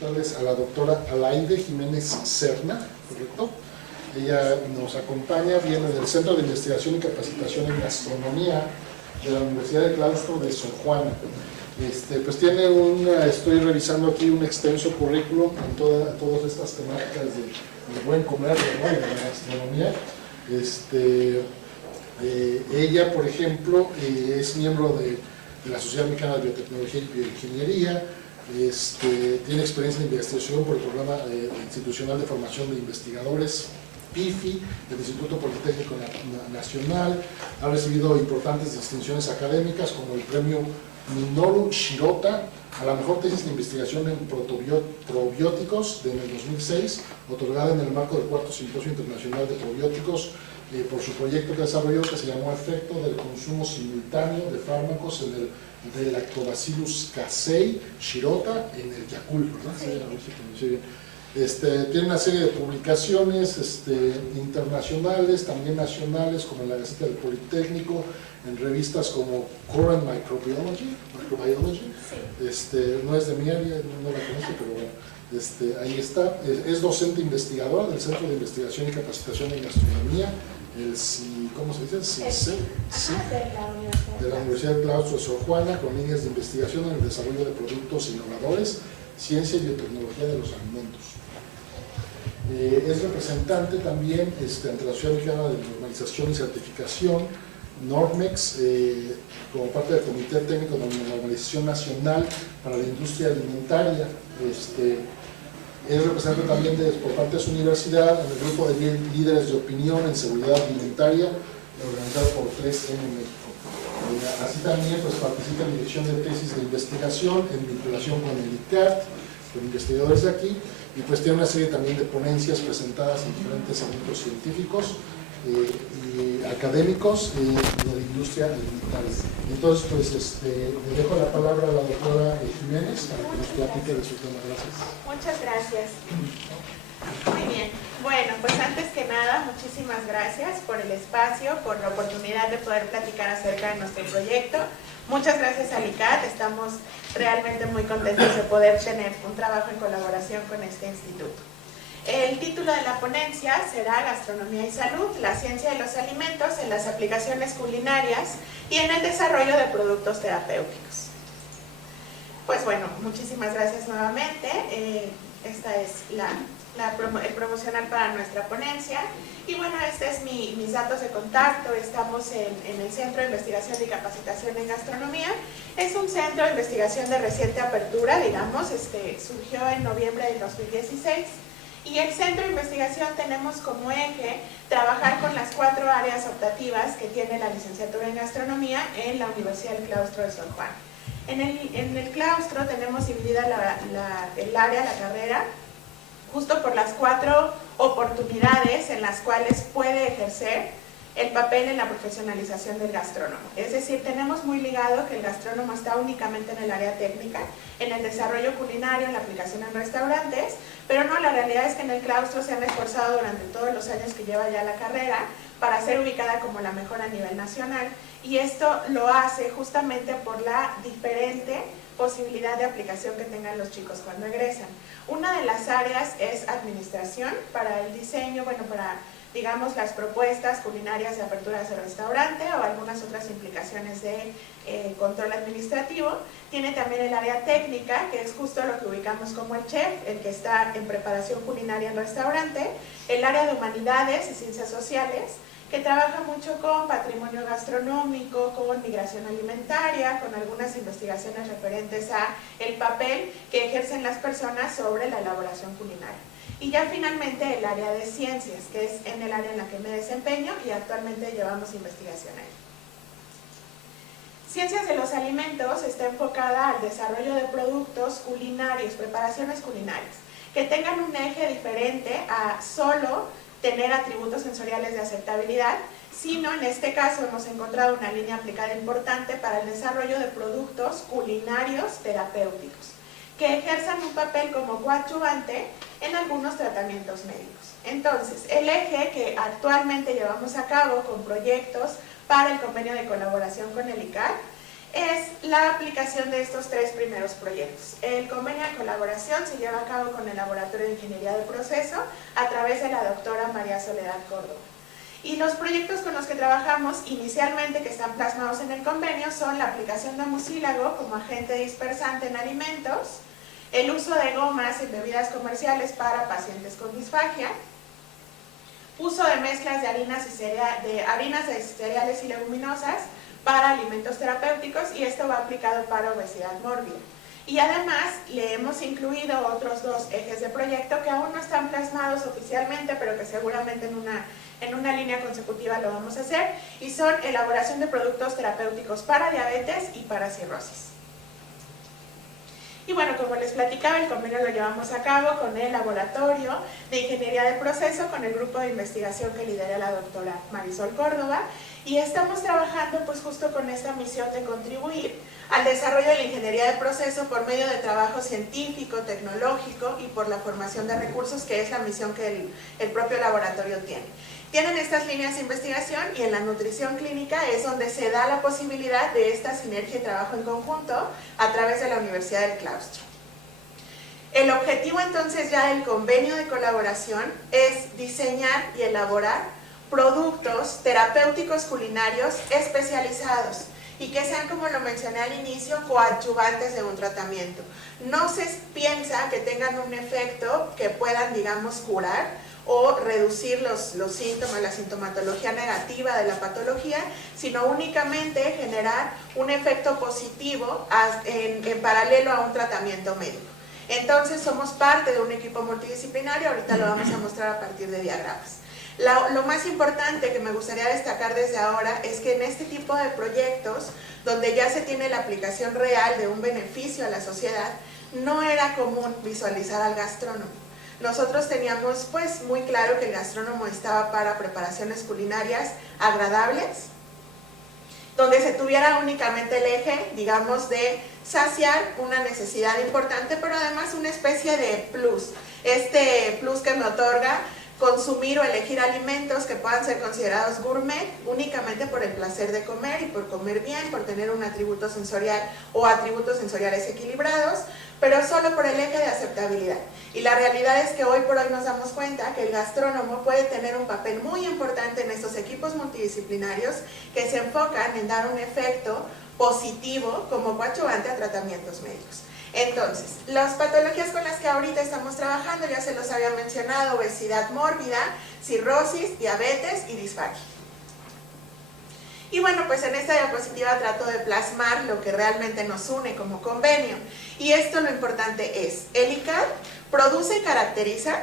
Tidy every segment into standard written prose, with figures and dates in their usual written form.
presentarles a la doctora Alaide Jiménez Serna, ¿correcto? Ella nos acompaña, viene del Centro de Investigación y Capacitación en Gastronomía de la Universidad del Claustro de Sor Juana. Pues tiene estoy revisando aquí un extenso currículum en todas estas temáticas de buen comer, ¿no? De la gastronomía. Ella, por ejemplo, es miembro de la Sociedad Mexicana de Biotecnología y Bioingeniería. Tiene experiencia en investigación por el Programa Institucional de Formación de Investigadores, PIFI, del Instituto Politécnico Nacional. Ha recibido importantes distinciones académicas como el premio Minoru Shirota a la mejor tesis de investigación en probióticos en el 2006, otorgada en el marco del cuarto Simposio Internacional de Probióticos por su proyecto que desarrolló, que se llamó Efecto del consumo simultáneo de fármacos en el Lactobacillus casei Shirota en el Yakult, ¿verdad? Sí. Tiene una serie de publicaciones internacionales, también nacionales, como en la Gaceta del Politécnico, en revistas como Current Microbiology, no es de mi área, no la conozco, pero bueno, ahí está. Es docente investigadora del Centro de Investigación y Capacitación en Gastronomía, ¿cómo se dice? CICE, de la Universidad del Claustro de Sor Juana, con líneas de investigación en el desarrollo de productos innovadores, ciencia y biotecnología de los alimentos. Es representante también ante la Sociedad Mexicana de Normalización y Certificación, NORMEX, como parte del Comité Técnico de Normalización Nacional para la Industria Alimentaria. Es representante también por parte de su universidad en el grupo de líderes de opinión en seguridad alimentaria, organizado por 3M México. Así también participa en dirección de tesis de investigación en vinculación con el ICAT, con investigadores de aquí, y tiene una serie también de ponencias presentadas en diferentes ámbitos científicos y académicos de la industria alimentaria. Entonces, le dejo la palabra a la doctora Jiménez para que nos platique de su tema. Gracias. Muchas gracias. Muy bien. Bueno, pues antes que nada, muchísimas gracias por el espacio, por la oportunidad de poder platicar acerca de nuestro proyecto. Muchas gracias al ICAT, estamos realmente muy contentos de poder tener un trabajo en colaboración con este instituto. El título de la ponencia será Gastronomía y Salud, la ciencia de los alimentos en las aplicaciones culinarias y en el desarrollo de productos terapéuticos. Pues bueno, muchísimas gracias nuevamente. Esta es el promocional para nuestra ponencia. Y bueno, es mis datos de contacto. Estamos en el Centro de Investigación y Capacitación en Gastronomía. Es un centro de investigación de reciente apertura, digamos, surgió en noviembre del 2016. Y el Centro de Investigación tenemos como eje trabajar con las 4 áreas optativas que tiene la licenciatura en Gastronomía en la Universidad del Claustro de Sor Juana. En el claustro tenemos dividida el área, la carrera, justo por las 4 oportunidades en las cuales puede ejercer el papel en la profesionalización del gastrónomo. Es decir, tenemos muy ligado que el gastrónomo está únicamente en el área técnica, en el desarrollo culinario, en la aplicación en restaurantes, pero no, la realidad es que en el claustro se han esforzado durante todos los años que lleva ya la carrera para ser ubicada como la mejor a nivel nacional, y esto lo hace justamente por la diferente posibilidad de aplicación que tengan los chicos cuando egresan. Una de las áreas es administración, para el diseño, para, digamos, las propuestas culinarias de aperturas de restaurante o algunas otras implicaciones de control administrativo. Tiene también el área técnica, que es justo lo que ubicamos como el chef, el que está en preparación culinaria en restaurante. El área de humanidades y ciencias sociales, que trabaja mucho con patrimonio gastronómico, con migración alimentaria, con algunas investigaciones referentes a el papel que ejercen las personas sobre la elaboración culinaria. Y ya finalmente el área de ciencias, que es en el área en la que me desempeño y actualmente llevamos investigación ahí. Ciencias de los alimentos está enfocada al desarrollo de productos culinarios, preparaciones culinarias, que tengan un eje diferente a solo tener atributos sensoriales de aceptabilidad, sino en este caso hemos encontrado una línea aplicada importante para el desarrollo de productos culinarios terapéuticos, que ejerzan un papel como coadyuvante en algunos tratamientos médicos. Entonces, el eje que actualmente llevamos a cabo con proyectos para el convenio de colaboración con el ICAT es la aplicación de estos 3 primeros proyectos. El convenio de colaboración se lleva a cabo con el Laboratorio de Ingeniería de Proceso a través de la doctora María Soledad Córdoba. Y los proyectos con los que trabajamos inicialmente, que están plasmados en el convenio, son la aplicación de mucílago como agente dispersante en alimentos, el uso de gomas en bebidas comerciales para pacientes con disfagia, uso de mezclas de harinas de cereales y leguminosas para alimentos terapéuticos, y esto va aplicado para obesidad mórbida. Y además le hemos incluido otros 2 ejes de proyecto que aún no están plasmados oficialmente, pero que seguramente en una línea consecutiva lo vamos a hacer, y son elaboración de productos terapéuticos para diabetes y para cirrosis. Y bueno, como les platicaba, el convenio lo llevamos a cabo con el Laboratorio de Ingeniería del Proceso, con el grupo de investigación que lidera la doctora Marisol Córdoba, y estamos trabajando pues justo con esta misión de contribuir al desarrollo de la ingeniería del proceso por medio de trabajo científico, tecnológico y por la formación de recursos, que es la misión que el propio laboratorio tiene. Tienen estas líneas de investigación, y en la nutrición clínica es donde se da la posibilidad de esta sinergia y trabajo en conjunto a través de la Universidad del Claustro. El objetivo entonces ya del convenio de colaboración es diseñar y elaborar productos terapéuticos culinarios especializados y que sean, como lo mencioné al inicio, coadyuvantes de un tratamiento. No se piensa que tengan un efecto que puedan, digamos, curar o reducir los síntomas, la sintomatología negativa de la patología, sino únicamente generar un efecto positivo en paralelo a un tratamiento médico. Entonces somos parte de un equipo multidisciplinario, ahorita lo vamos a mostrar a partir de diagramas. Lo más importante que me gustaría destacar desde ahora es que en este tipo de proyectos, donde ya se tiene la aplicación real de un beneficio a la sociedad, no era común visualizar al gastrónomo. Nosotros teníamos pues muy claro que el gastrónomo estaba para preparaciones culinarias agradables, donde se tuviera únicamente el eje, digamos, de saciar una necesidad importante, pero además una especie de plus. Este plus que me otorga consumir o elegir alimentos que puedan ser considerados gourmet únicamente por el placer de comer y por comer bien, por tener un atributo sensorial o atributos sensoriales equilibrados, pero solo por el eje de aceptabilidad. Y la realidad es que hoy por hoy nos damos cuenta que el gastrónomo puede tener un papel muy importante en estos equipos multidisciplinarios que se enfocan en dar un efecto positivo como coadyuvante a tratamientos médicos. Entonces, las patologías con las que ahorita estamos trabajando, ya se los había mencionado: obesidad mórbida, cirrosis, diabetes y disfagia. Y bueno, pues en esta diapositiva trato de plasmar lo que realmente nos une como convenio. Y esto, lo importante es, el ICAD produce y caracteriza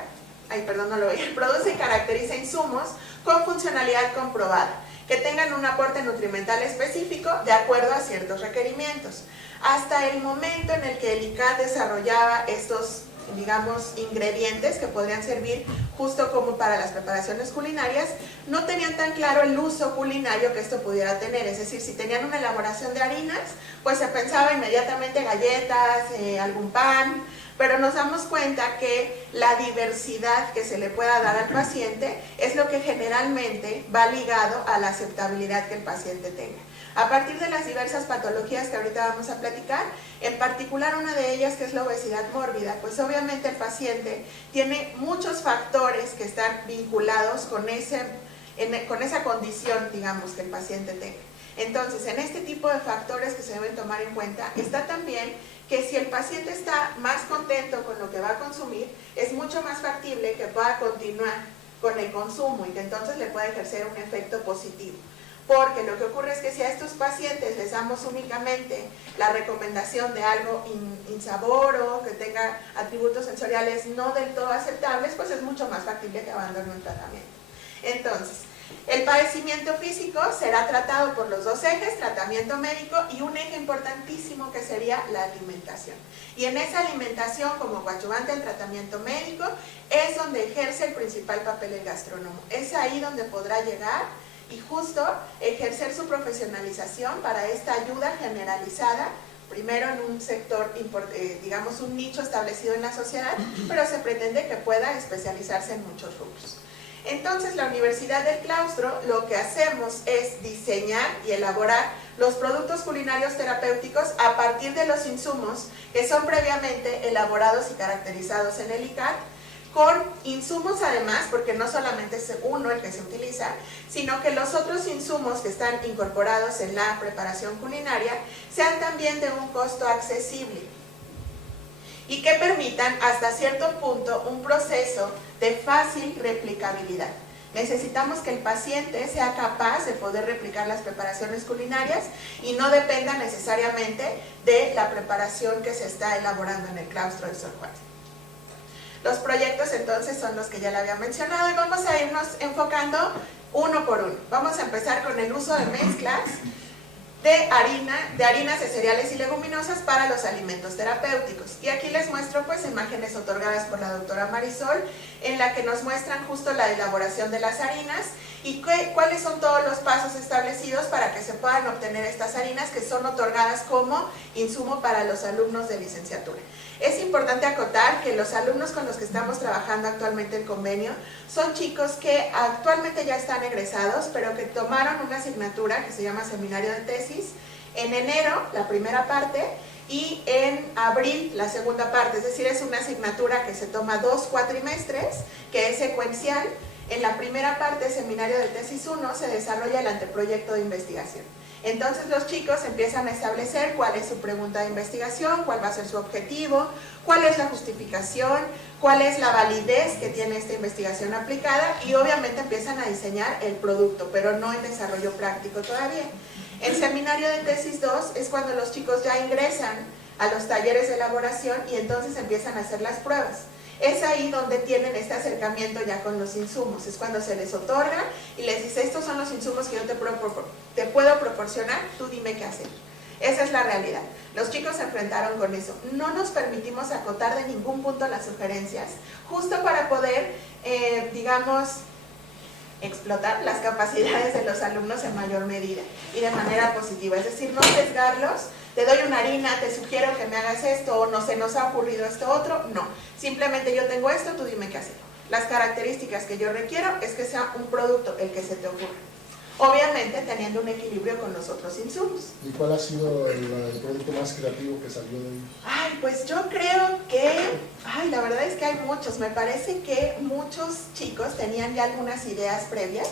insumos con funcionalidad comprobada, que tengan un aporte nutrimental específico de acuerdo a ciertos requerimientos. Hasta el momento en el que el ICAD desarrollaba estos, digamos, ingredientes que podrían servir justo como para las preparaciones culinarias, no tenían tan claro el uso culinario que esto pudiera tener. Es decir, si tenían una elaboración de harinas, pues se pensaba inmediatamente galletas, algún pan, pero nos damos cuenta que la diversidad que se le pueda dar al paciente es lo que generalmente va ligado a la aceptabilidad que el paciente tenga. A partir de las diversas patologías que ahorita vamos a platicar, en particular una de ellas que es la obesidad mórbida, pues obviamente el paciente tiene muchos factores que están vinculados con esa condición, digamos, que el paciente tenga. Entonces, en este tipo de factores que se deben tomar en cuenta, está también que si el paciente está más contento con lo que va a consumir, es mucho más factible que pueda continuar con el consumo y que entonces le pueda ejercer un efecto positivo. Porque lo que ocurre es que si a estos pacientes les damos únicamente la recomendación de algo insaboro, que tenga atributos sensoriales no del todo aceptables, pues es mucho más factible que abandonen el tratamiento. Entonces, el padecimiento físico será tratado por los dos ejes, tratamiento médico y un eje importantísimo que sería la alimentación. Y en esa alimentación, como coadyuvante del tratamiento médico, es donde ejerce el principal papel el gastrónomo. Es ahí donde podrá llegar y justo ejercer su profesionalización para esta ayuda generalizada, primero en un sector, digamos un nicho establecido en la sociedad, pero se pretende que pueda especializarse en muchos rubros. Entonces, la Universidad del Claustro lo que hacemos es diseñar y elaborar los productos culinarios terapéuticos a partir de los insumos que son previamente elaborados y caracterizados en el ICAT, con insumos además, porque no solamente es uno el que se utiliza, sino que los otros insumos que están incorporados en la preparación culinaria sean también de un costo accesible y que permitan hasta cierto punto un proceso de fácil replicabilidad. Necesitamos que el paciente sea capaz de poder replicar las preparaciones culinarias y no dependa necesariamente de la preparación que se está elaborando en el Claustro de Sor Juana. Los proyectos entonces son los que ya le había mencionado y vamos a irnos enfocando uno por uno. Vamos a empezar con el uso de mezclas de harinas de cereales y leguminosas para los alimentos terapéuticos. Y aquí les muestro pues imágenes otorgadas por la doctora Marisol, en la que nos muestran justo la elaboración de las harinas y cuáles son todos los pasos establecidos para que se puedan obtener estas harinas que son otorgadas como insumo para los alumnos de licenciatura. Es importante acotar que los alumnos con los que estamos trabajando actualmente el convenio son chicos que actualmente ya están egresados, pero que tomaron una asignatura que se llama Seminario de Tesis en enero, la primera parte, y en abril, la segunda parte. Es decir, es una asignatura que se toma 2 cuatrimestres, que es secuencial. En la primera parte, Seminario de Tesis 1, se desarrolla el anteproyecto de investigación. Entonces los chicos empiezan a establecer cuál es su pregunta de investigación, cuál va a ser su objetivo, cuál es la justificación, cuál es la validez que tiene esta investigación aplicada y obviamente empiezan a diseñar el producto, pero no en desarrollo práctico todavía. El seminario de tesis 2 es cuando los chicos ya ingresan a los talleres de elaboración y entonces empiezan a hacer las pruebas. Es ahí donde tienen este acercamiento ya con los insumos, es cuando se les otorga y les dice, estos son los insumos que yo te puedo proporcionar, tú dime qué hacer. Esa es la realidad. Los chicos se enfrentaron con eso. No nos permitimos acotar de ningún punto las sugerencias, justo para poder, digamos, explotar las capacidades de los alumnos en mayor medida y de manera positiva, es decir, no sesgarlos. Te doy una harina, te sugiero que me hagas esto, o no se nos ha ocurrido esto otro, no. Simplemente yo tengo esto, tú dime qué hacer. Las características que yo requiero es que sea un producto el que se te ocurra. Obviamente teniendo un equilibrio con los otros insumos. ¿Y cuál ha sido el producto más creativo que salió de ahí? Ay, pues yo creo que, la verdad es que hay muchos. Me parece que muchos chicos tenían ya algunas ideas previas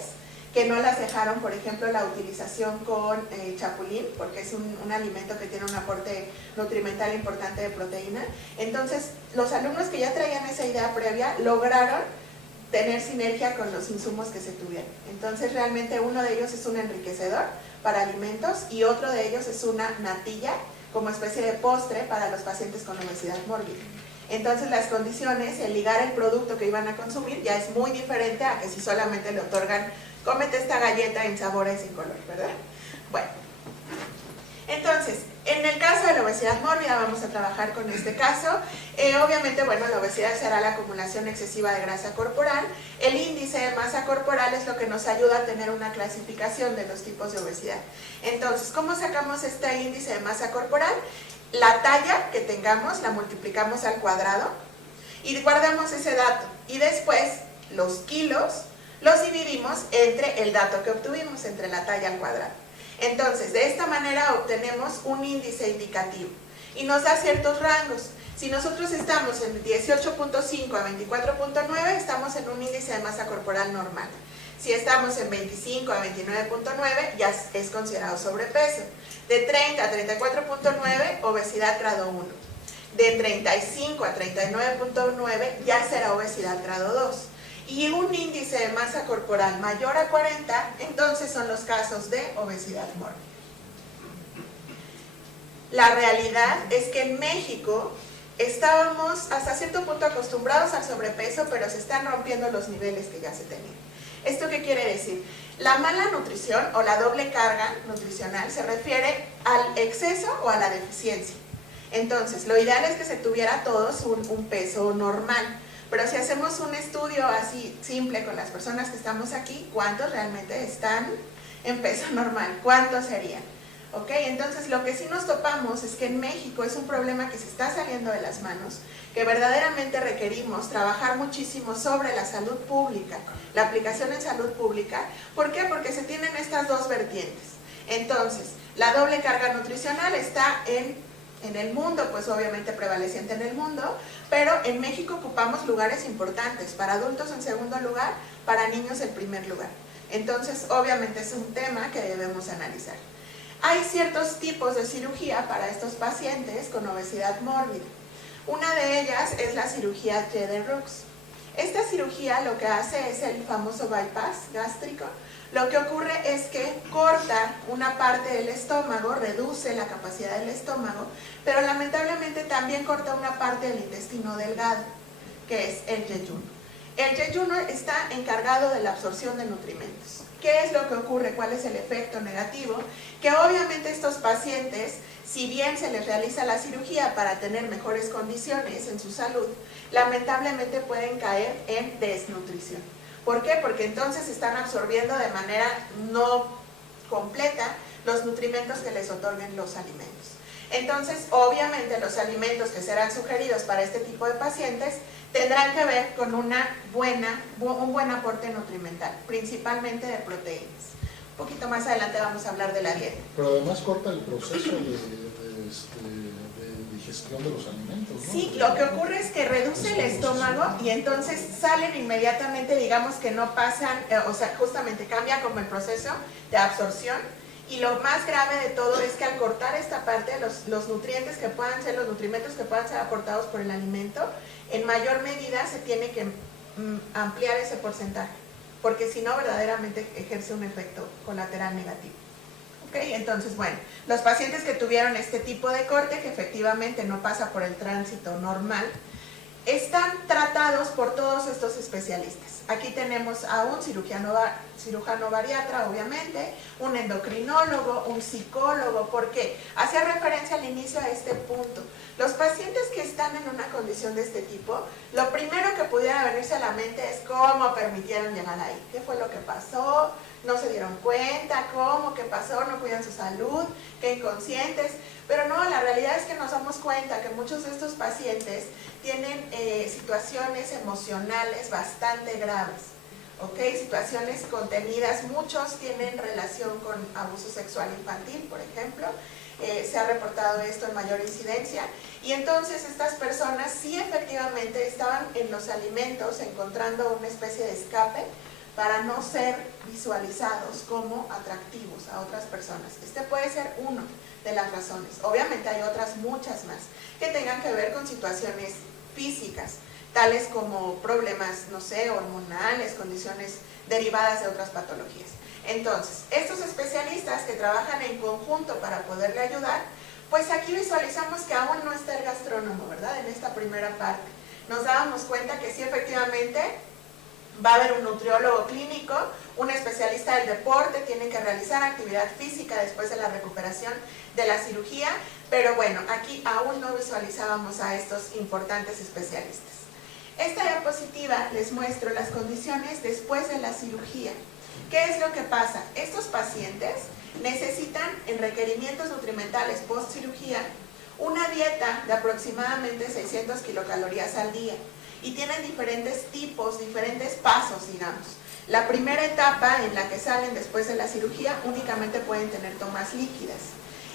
que no las dejaron, por ejemplo, la utilización con chapulín, porque es un alimento que tiene un aporte nutrimental importante de proteína. Entonces, los alumnos que ya traían esa idea previa lograron tener sinergia con los insumos que se tuvieron. Entonces, realmente uno de ellos es un enriquecedor para alimentos y otro de ellos es una natilla como especie de postre para los pacientes con obesidad mórbida. Entonces, las condiciones, el ligar el producto que iban a consumir ya es muy diferente a que si solamente le otorgan cómete esta galleta en sabor y sin color, ¿verdad? Bueno, entonces, en el caso de la obesidad mórbida vamos a trabajar con este caso. Obviamente, bueno, la obesidad será la acumulación excesiva de grasa corporal. El índice de masa corporal es lo que nos ayuda a tener una clasificación de los tipos de obesidad. Entonces, ¿cómo sacamos este índice de masa corporal? La talla que tengamos la multiplicamos al cuadrado y guardamos ese dato. Y después, los kilos los dividimos entre el dato que obtuvimos, entre la talla al cuadrado. Entonces, de esta manera obtenemos un índice indicativo y nos da ciertos rangos. Si nosotros estamos en 18.5 a 24.9, estamos en un índice de masa corporal normal. Si estamos en 25 a 29.9, ya es considerado sobrepeso. De 30 a 34.9, obesidad grado 1. De 35 a 39.9, ya será obesidad grado 2. Y un índice de masa corporal mayor a 40, entonces son los casos de obesidad mórbida. La realidad es que en México estábamos hasta cierto punto acostumbrados al sobrepeso, pero se están rompiendo los niveles que ya se tenían. ¿Esto qué quiere decir? La mala nutrición o la doble carga nutricional se refiere al exceso o a la deficiencia. Entonces, lo ideal es que se tuviera todos un peso normal. Pero si hacemos un estudio así simple con las personas que estamos aquí, ¿cuántos realmente están en peso normal? ¿Cuántos serían? ¿Ok? Entonces lo que sí nos topamos es que en México es un problema que se está saliendo de las manos, que verdaderamente requerimos trabajar muchísimo sobre la salud pública, la aplicación en salud pública. ¿Por qué? Porque se tienen estas dos vertientes. Entonces, la doble carga nutricional está en el mundo, pues obviamente prevaleciente en el mundo, pero en México ocupamos lugares importantes, para adultos en segundo lugar, para niños en primer lugar. Entonces, obviamente es un tema que debemos analizar. Hay ciertos tipos de cirugía para estos pacientes con obesidad mórbida. Una de ellas es la cirugía Yedder-Rux. Esta cirugía lo que hace es el famoso bypass gástrico. Lo que ocurre es que corta una parte del estómago, reduce la capacidad del estómago, pero lamentablemente también corta una parte del intestino delgado, que es el yeyuno. El yeyuno está encargado de la absorción de nutrimentos. ¿Qué es lo que ocurre? ¿Cuál es el efecto negativo? Que obviamente estos pacientes, si bien se les realiza la cirugía para tener mejores condiciones en su salud, lamentablemente pueden caer en desnutrición. ¿Por qué? Porque entonces están absorbiendo de manera no completa los nutrimentos que les otorguen los alimentos. Entonces, obviamente, los alimentos que serán sugeridos para este tipo de pacientes tendrán que ver con un buen aporte nutrimental, principalmente de proteínas. Un poquito más adelante vamos a hablar de la dieta. Pero además corta el proceso de digestión de los alimentos, ¿no? Sí, lo que ocurre es que reduce el estómago y entonces salen inmediatamente, digamos que no pasan, o sea, justamente cambia como el proceso de absorción. Y lo más grave de todo es que al cortar esta parte, los nutrientes que puedan ser, los nutrimentos que puedan ser aportados por el alimento, en mayor medida se tiene que ampliar ese porcentaje, porque si no verdaderamente ejerce un efecto colateral negativo. ¿Okay? Entonces, bueno, los pacientes que tuvieron este tipo de corte, que efectivamente no pasa por el tránsito normal, están tratados por todos estos especialistas. Aquí tenemos a un cirujano bariatra, obviamente, un endocrinólogo, un psicólogo. ¿Por qué? Hacía referencia al inicio a este punto. Los pacientes que están en una condición de este tipo, lo primero que pudiera venirse a la mente es cómo permitieron llegar ahí. ¿Qué fue lo que pasó? ¿No se dieron cuenta? ¿Cómo? ¿Qué pasó? ¿No cuidan su salud? ¿Qué inconscientes? Pero no, la realidad es que nos damos cuenta que muchos de estos pacientes tienen situaciones emocionales bastante graves, ¿ok? Situaciones contenidas, muchos tienen relación con abuso sexual infantil, por ejemplo, se ha reportado esto en mayor incidencia, y entonces estas personas sí efectivamente estaban en los alimentos encontrando una especie de escape para no ser visualizados como atractivos a otras personas. Este puede ser uno de las razones. Obviamente hay otras muchas más que tengan que ver con situaciones físicas, tales como problemas, no sé, hormonales, condiciones derivadas de otras patologías. Entonces, estos especialistas que trabajan en conjunto para poderle ayudar, pues aquí visualizamos que aún no está el gastrónomo, ¿verdad? En esta primera parte. Nos dábamos cuenta que sí, efectivamente, va a haber un nutriólogo clínico, un especialista del deporte, tienen que realizar actividad física después de la recuperación de la cirugía, pero bueno, aquí aún no visualizábamos a estos importantes especialistas. Esta diapositiva les muestro las condiciones después de la cirugía. ¿Qué es lo que pasa? Estos pacientes necesitan en requerimientos nutrimentales post cirugía una dieta de aproximadamente 600 kilocalorías al día. Y tienen diferentes tipos, diferentes pasos, digamos. La primera etapa en la que salen después de la cirugía únicamente pueden tener tomas líquidas.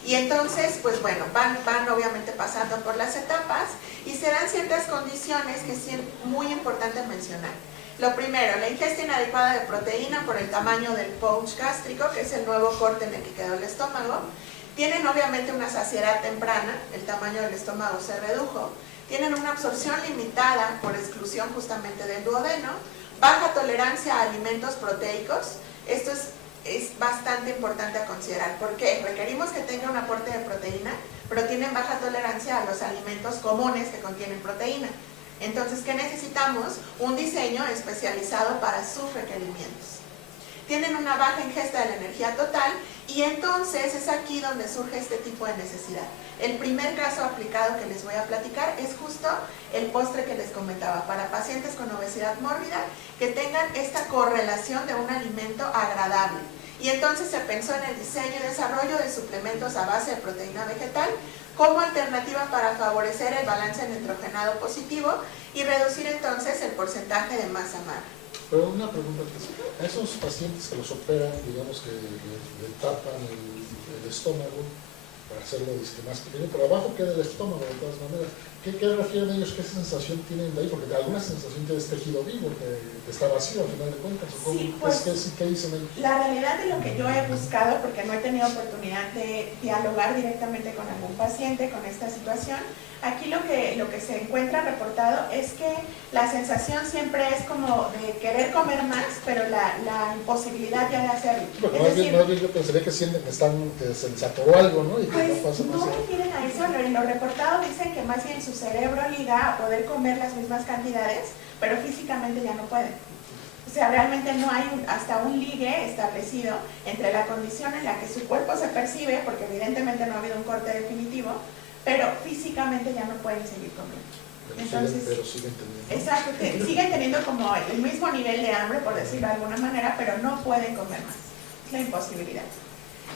Y entonces, pues bueno, van obviamente pasando por las etapas y se dan ciertas condiciones que es muy importante mencionar. Lo primero, la ingesta inadecuada de proteína por el tamaño del pouch gástrico, que es el nuevo corte en el que quedó el estómago. Tienen obviamente una saciedad temprana, el tamaño del estómago se redujo. Tienen una absorción limitada por exclusión justamente del duodeno, baja tolerancia a alimentos proteicos. Esto es bastante importante a considerar. ¿Por qué? Requerimos que tenga un aporte de proteína, pero tienen baja tolerancia a los alimentos comunes que contienen proteína. Entonces, ¿qué necesitamos? Un diseño especializado para sus requerimientos. tienen una baja ingesta de la energía total y entonces es aquí donde surge este tipo de necesidad. El primer caso aplicado que les voy a platicar es justo el postre que les comentaba, para pacientes con obesidad mórbida que tengan esta correlación de un alimento agradable. Y entonces se pensó en el diseño y desarrollo de suplementos a base de proteína vegetal como alternativa para favorecer el balance nitrogenado positivo y reducir entonces el porcentaje de masa magra. Pero una pregunta, a esos pacientes que los operan, digamos que le tapan el estómago para hacerlo más pequeño, pero abajo queda el estómago de todas maneras. ¿Qué refieren ellos? ¿Qué sensación tienen de ahí? Porque alguna sensación tiene este tejido vivo que está vacío al final de cuentas. Sí, pues, ¿Qué dicen ellos? La realidad de lo que yo he buscado, porque no he tenido oportunidad de dialogar directamente con algún paciente con esta situación, aquí lo que se encuentra reportado es que la sensación siempre es como de querer comer más, pero la imposibilidad ya de hacerlo. Porque más bien yo pensaría que sienten que se les atoró algo, ¿no? Y que pues no pasa no refieren a eso, en lo reportado dicen que más bien su cerebro liga a poder comer las mismas cantidades, pero físicamente ya no pueden. O sea, realmente no hay hasta un ligue establecido entre la condición en la que su cuerpo se percibe, porque evidentemente no ha habido un corte definitivo, pero físicamente ya no pueden seguir comiendo. Pero siguen teniendo. Exacto, siguen teniendo como el mismo nivel de hambre, por decirlo de alguna manera, pero no pueden comer más. Es la imposibilidad.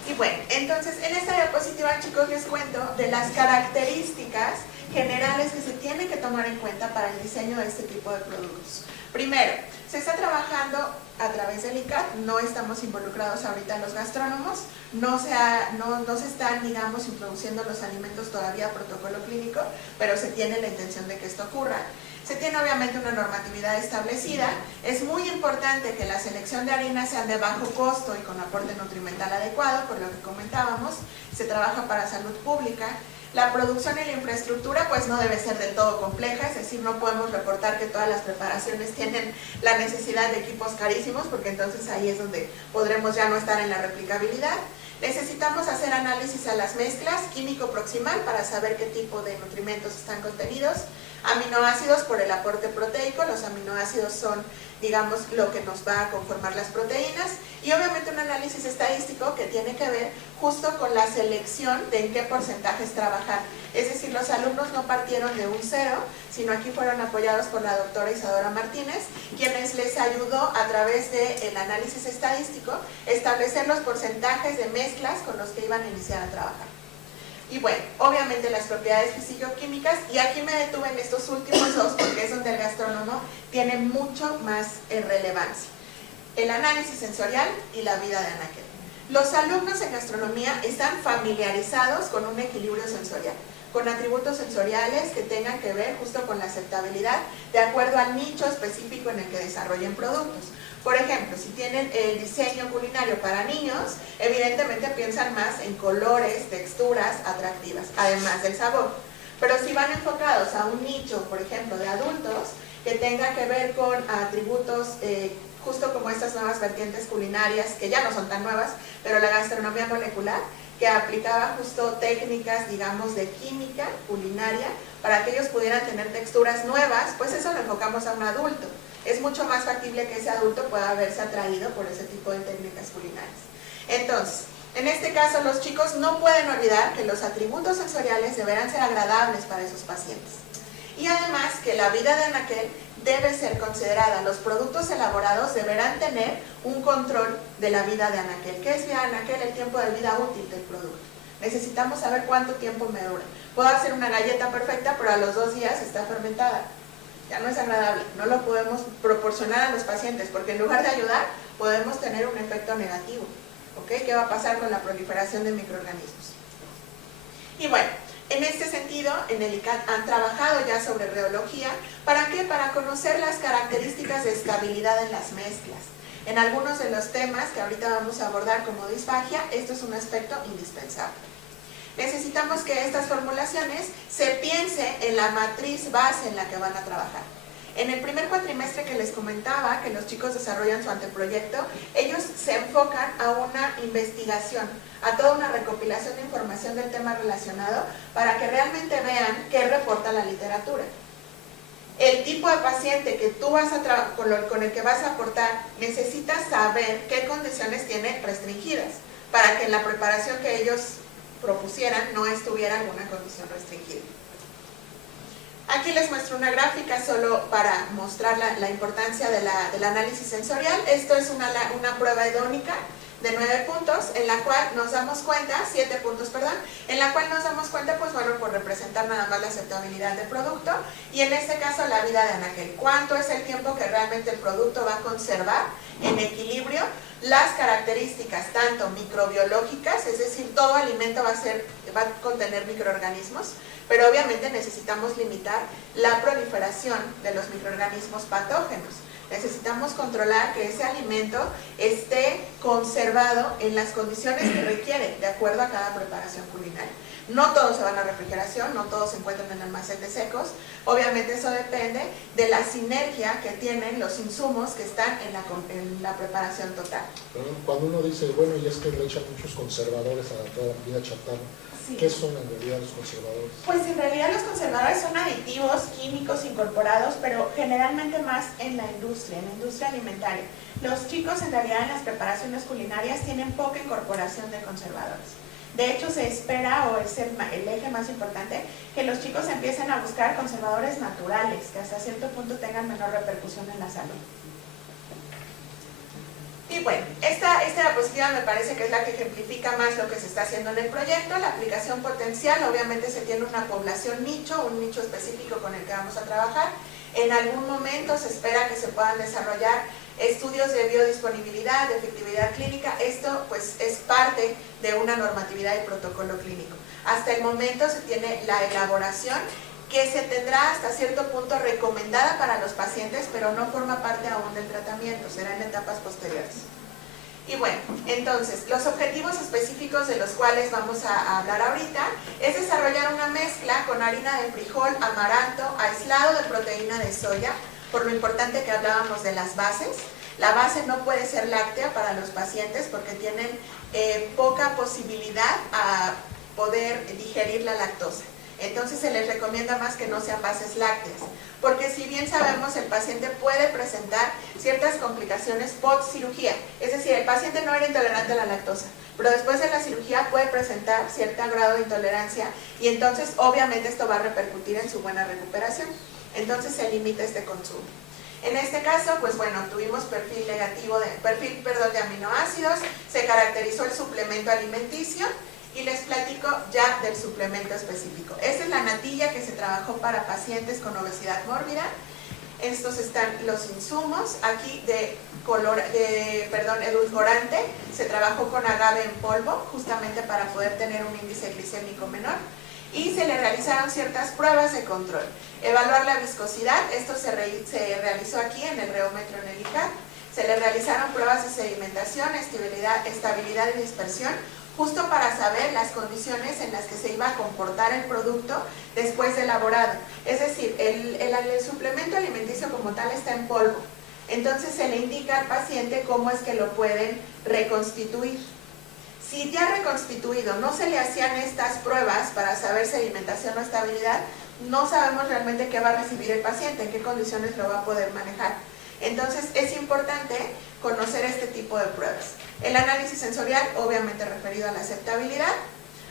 Y bueno, entonces en esta diapositiva, chicos, les cuento de las características generales que se tienen que tomar en cuenta para el diseño de este tipo de productos. Primero, se está trabajando a través del ICAT, no estamos involucrados ahorita los gastrónomos, no se están, digamos, introduciendo los alimentos todavía a protocolo clínico, pero se tiene la intención de que esto ocurra. Se tiene obviamente una normatividad establecida, es muy importante que la selección de harinas sean de bajo costo y con aporte nutrimental adecuado, por lo que comentábamos, se trabaja para salud pública. La producción y la infraestructura pues no debe ser del todo compleja, es decir, no podemos reportar que todas las preparaciones tienen la necesidad de equipos carísimos, porque entonces ahí es donde podremos ya no estar en la replicabilidad. Necesitamos hacer análisis a las mezclas químico proximal para saber qué tipo de nutrimentos están contenidos. Aminoácidos por el aporte proteico, los aminoácidos son, digamos, lo que nos va a conformar las proteínas, y obviamente un análisis estadístico que tiene que ver justo con la selección de en qué porcentajes trabajar. Es decir, los alumnos no partieron de un cero, sino aquí fueron apoyados por la doctora Isadora Martínez, quienes les ayudó a través del análisis estadístico establecer los porcentajes de mezclas con los que iban a iniciar a trabajar. Y bueno, obviamente las propiedades físico-químicas, y aquí me detuve en estos últimos dos porque es donde el gastrónomo tiene mucho más relevancia. El análisis sensorial y la vida de anaquel. Los alumnos en gastronomía están familiarizados con un equilibrio sensorial, con atributos sensoriales que tengan que ver justo con la aceptabilidad de acuerdo al nicho específico en el que desarrollen productos. Por ejemplo, si tienen el diseño culinario para niños, evidentemente piensan más en colores, texturas atractivas, además del sabor. Pero si van enfocados a un nicho, por ejemplo, de adultos, que tenga que ver con atributos justo como estas nuevas vertientes culinarias, que ya no son tan nuevas, pero la gastronomía molecular, que aplicaba justo técnicas, digamos, de química culinaria, para que ellos pudieran tener texturas nuevas, pues eso lo enfocamos a un adulto. Es mucho más factible que ese adulto pueda verse atraído por ese tipo de técnicas culinarias. Entonces, en este caso, los chicos no pueden olvidar que los atributos sensoriales deberán ser agradables para esos pacientes. Y además que la vida de anaquel debe ser considerada. Los productos elaborados deberán tener un control de la vida de anaquel. ¿Qué es vida de anaquel? El tiempo de vida útil del producto. Necesitamos saber cuánto tiempo me dura. Puedo hacer una galleta perfecta, pero a los 2 días está fermentada. Ya no es agradable, no lo podemos proporcionar a los pacientes, porque en lugar de ayudar, podemos tener un efecto negativo. ¿Okay? ¿Qué va a pasar con la proliferación de microorganismos? Y bueno, en este sentido, en el ICAT han trabajado ya sobre rheología. ¿Para qué? Para conocer las características de estabilidad en las mezclas. En algunos de los temas que ahorita vamos a abordar como disfagia, esto es un aspecto indispensable. Necesitamos que estas formulaciones se piense en la matriz base en la que van a trabajar. En el primer cuatrimestre que les comentaba, que los chicos desarrollan su anteproyecto, ellos se enfocan a una investigación, a toda una recopilación de información del tema relacionado, para que realmente vean qué reporta la literatura. el tipo de paciente que tú vas a con el que vas a aportar, necesitas saber qué condiciones tiene restringidas, para que en la preparación que ellos propusieran no estuviera alguna condición restringida. Aquí les muestro una gráfica solo para mostrar la importancia del análisis sensorial. Esto es una prueba hedónica de 9 puntos, en la cual nos damos cuenta, 7 puntos, perdón, en la cual nos damos cuenta, pues bueno, por representar nada más la aceptabilidad del producto, y en este caso la vida de anaquel. ¿Cuánto es el tiempo que realmente el producto va a conservar en equilibrio? Las características tanto microbiológicas, es decir, todo alimento va a contener microorganismos, pero obviamente necesitamos limitar la proliferación de los microorganismos patógenos. Necesitamos controlar que ese alimento esté conservado en las condiciones que requiere, de acuerdo a cada preparación culinaria. No todos se van a refrigeración, no todos se encuentran en almacenes secos. Obviamente eso depende de la sinergia que tienen los insumos que están en la preparación total. Pero cuando uno dice, bueno, y es que le echan muchos conservadores a toda la comida chatarra, sí. ¿Qué son en realidad los conservadores? Pues en realidad los conservadores son aditivos químicos incorporados, pero generalmente más en la industria alimentaria. Los chicos en realidad en las preparaciones culinarias tienen poca incorporación de conservadores. De hecho, se espera, o es el eje más importante, que los chicos empiecen a buscar conservadores naturales, que hasta cierto punto tengan menor repercusión en la salud. Y bueno, esta diapositiva me parece que es la que ejemplifica más lo que se está haciendo en el proyecto. La aplicación potencial, obviamente se tiene una población nicho, un nicho específico con el que vamos a trabajar. En algún momento se espera que se puedan desarrollar estudios de biodisponibilidad, de efectividad clínica. Esto pues es parte de una normatividad y protocolo clínico. Hasta el momento se tiene la elaboración que se tendrá hasta cierto punto recomendada para los pacientes, pero no forma parte aún del tratamiento, será en etapas posteriores. Y bueno, entonces, los objetivos específicos de los cuales vamos a hablar ahorita es desarrollar una mezcla con harina de frijol, amaranto, aislado de proteína de soya, por lo importante que hablábamos de las bases. La base no puede ser láctea para los pacientes porque tienen poca posibilidad a poder digerir la lactosa. Entonces se les recomienda más que no sean bases lácteas, porque si bien sabemos el paciente puede presentar ciertas complicaciones post cirugía, es decir, el paciente no era intolerante a la lactosa, pero después de la cirugía puede presentar cierto grado de intolerancia y entonces obviamente esto va a repercutir en su buena recuperación, entonces se limita este consumo. En este caso, pues bueno, tuvimos perfil de aminoácidos, se caracterizó el suplemento alimenticio. Y les platico ya del suplemento específico. Esta es la natilla que se trabajó para pacientes con obesidad mórbida. Estos están los insumos. Aquí edulcorante, se trabajó con agave en polvo, justamente para poder tener un índice glicémico menor. Y se le realizaron ciertas pruebas de control. Evaluar la viscosidad, esto se realizó aquí en el reómetro en el ICAT. Se le realizaron pruebas de sedimentación, estabilidad y dispersión, justo para saber las condiciones en las que se iba a comportar el producto después de elaborado. Es decir, el suplemento alimenticio como tal está en polvo. Entonces se le indica al paciente cómo es que lo pueden reconstituir. Si ya reconstituido no se le hacían estas pruebas para saber sedimentación o estabilidad, no sabemos realmente qué va a recibir el paciente, en qué condiciones lo va a poder manejar. Entonces es importante conocer este tipo de pruebas. El análisis sensorial, obviamente referido a la aceptabilidad.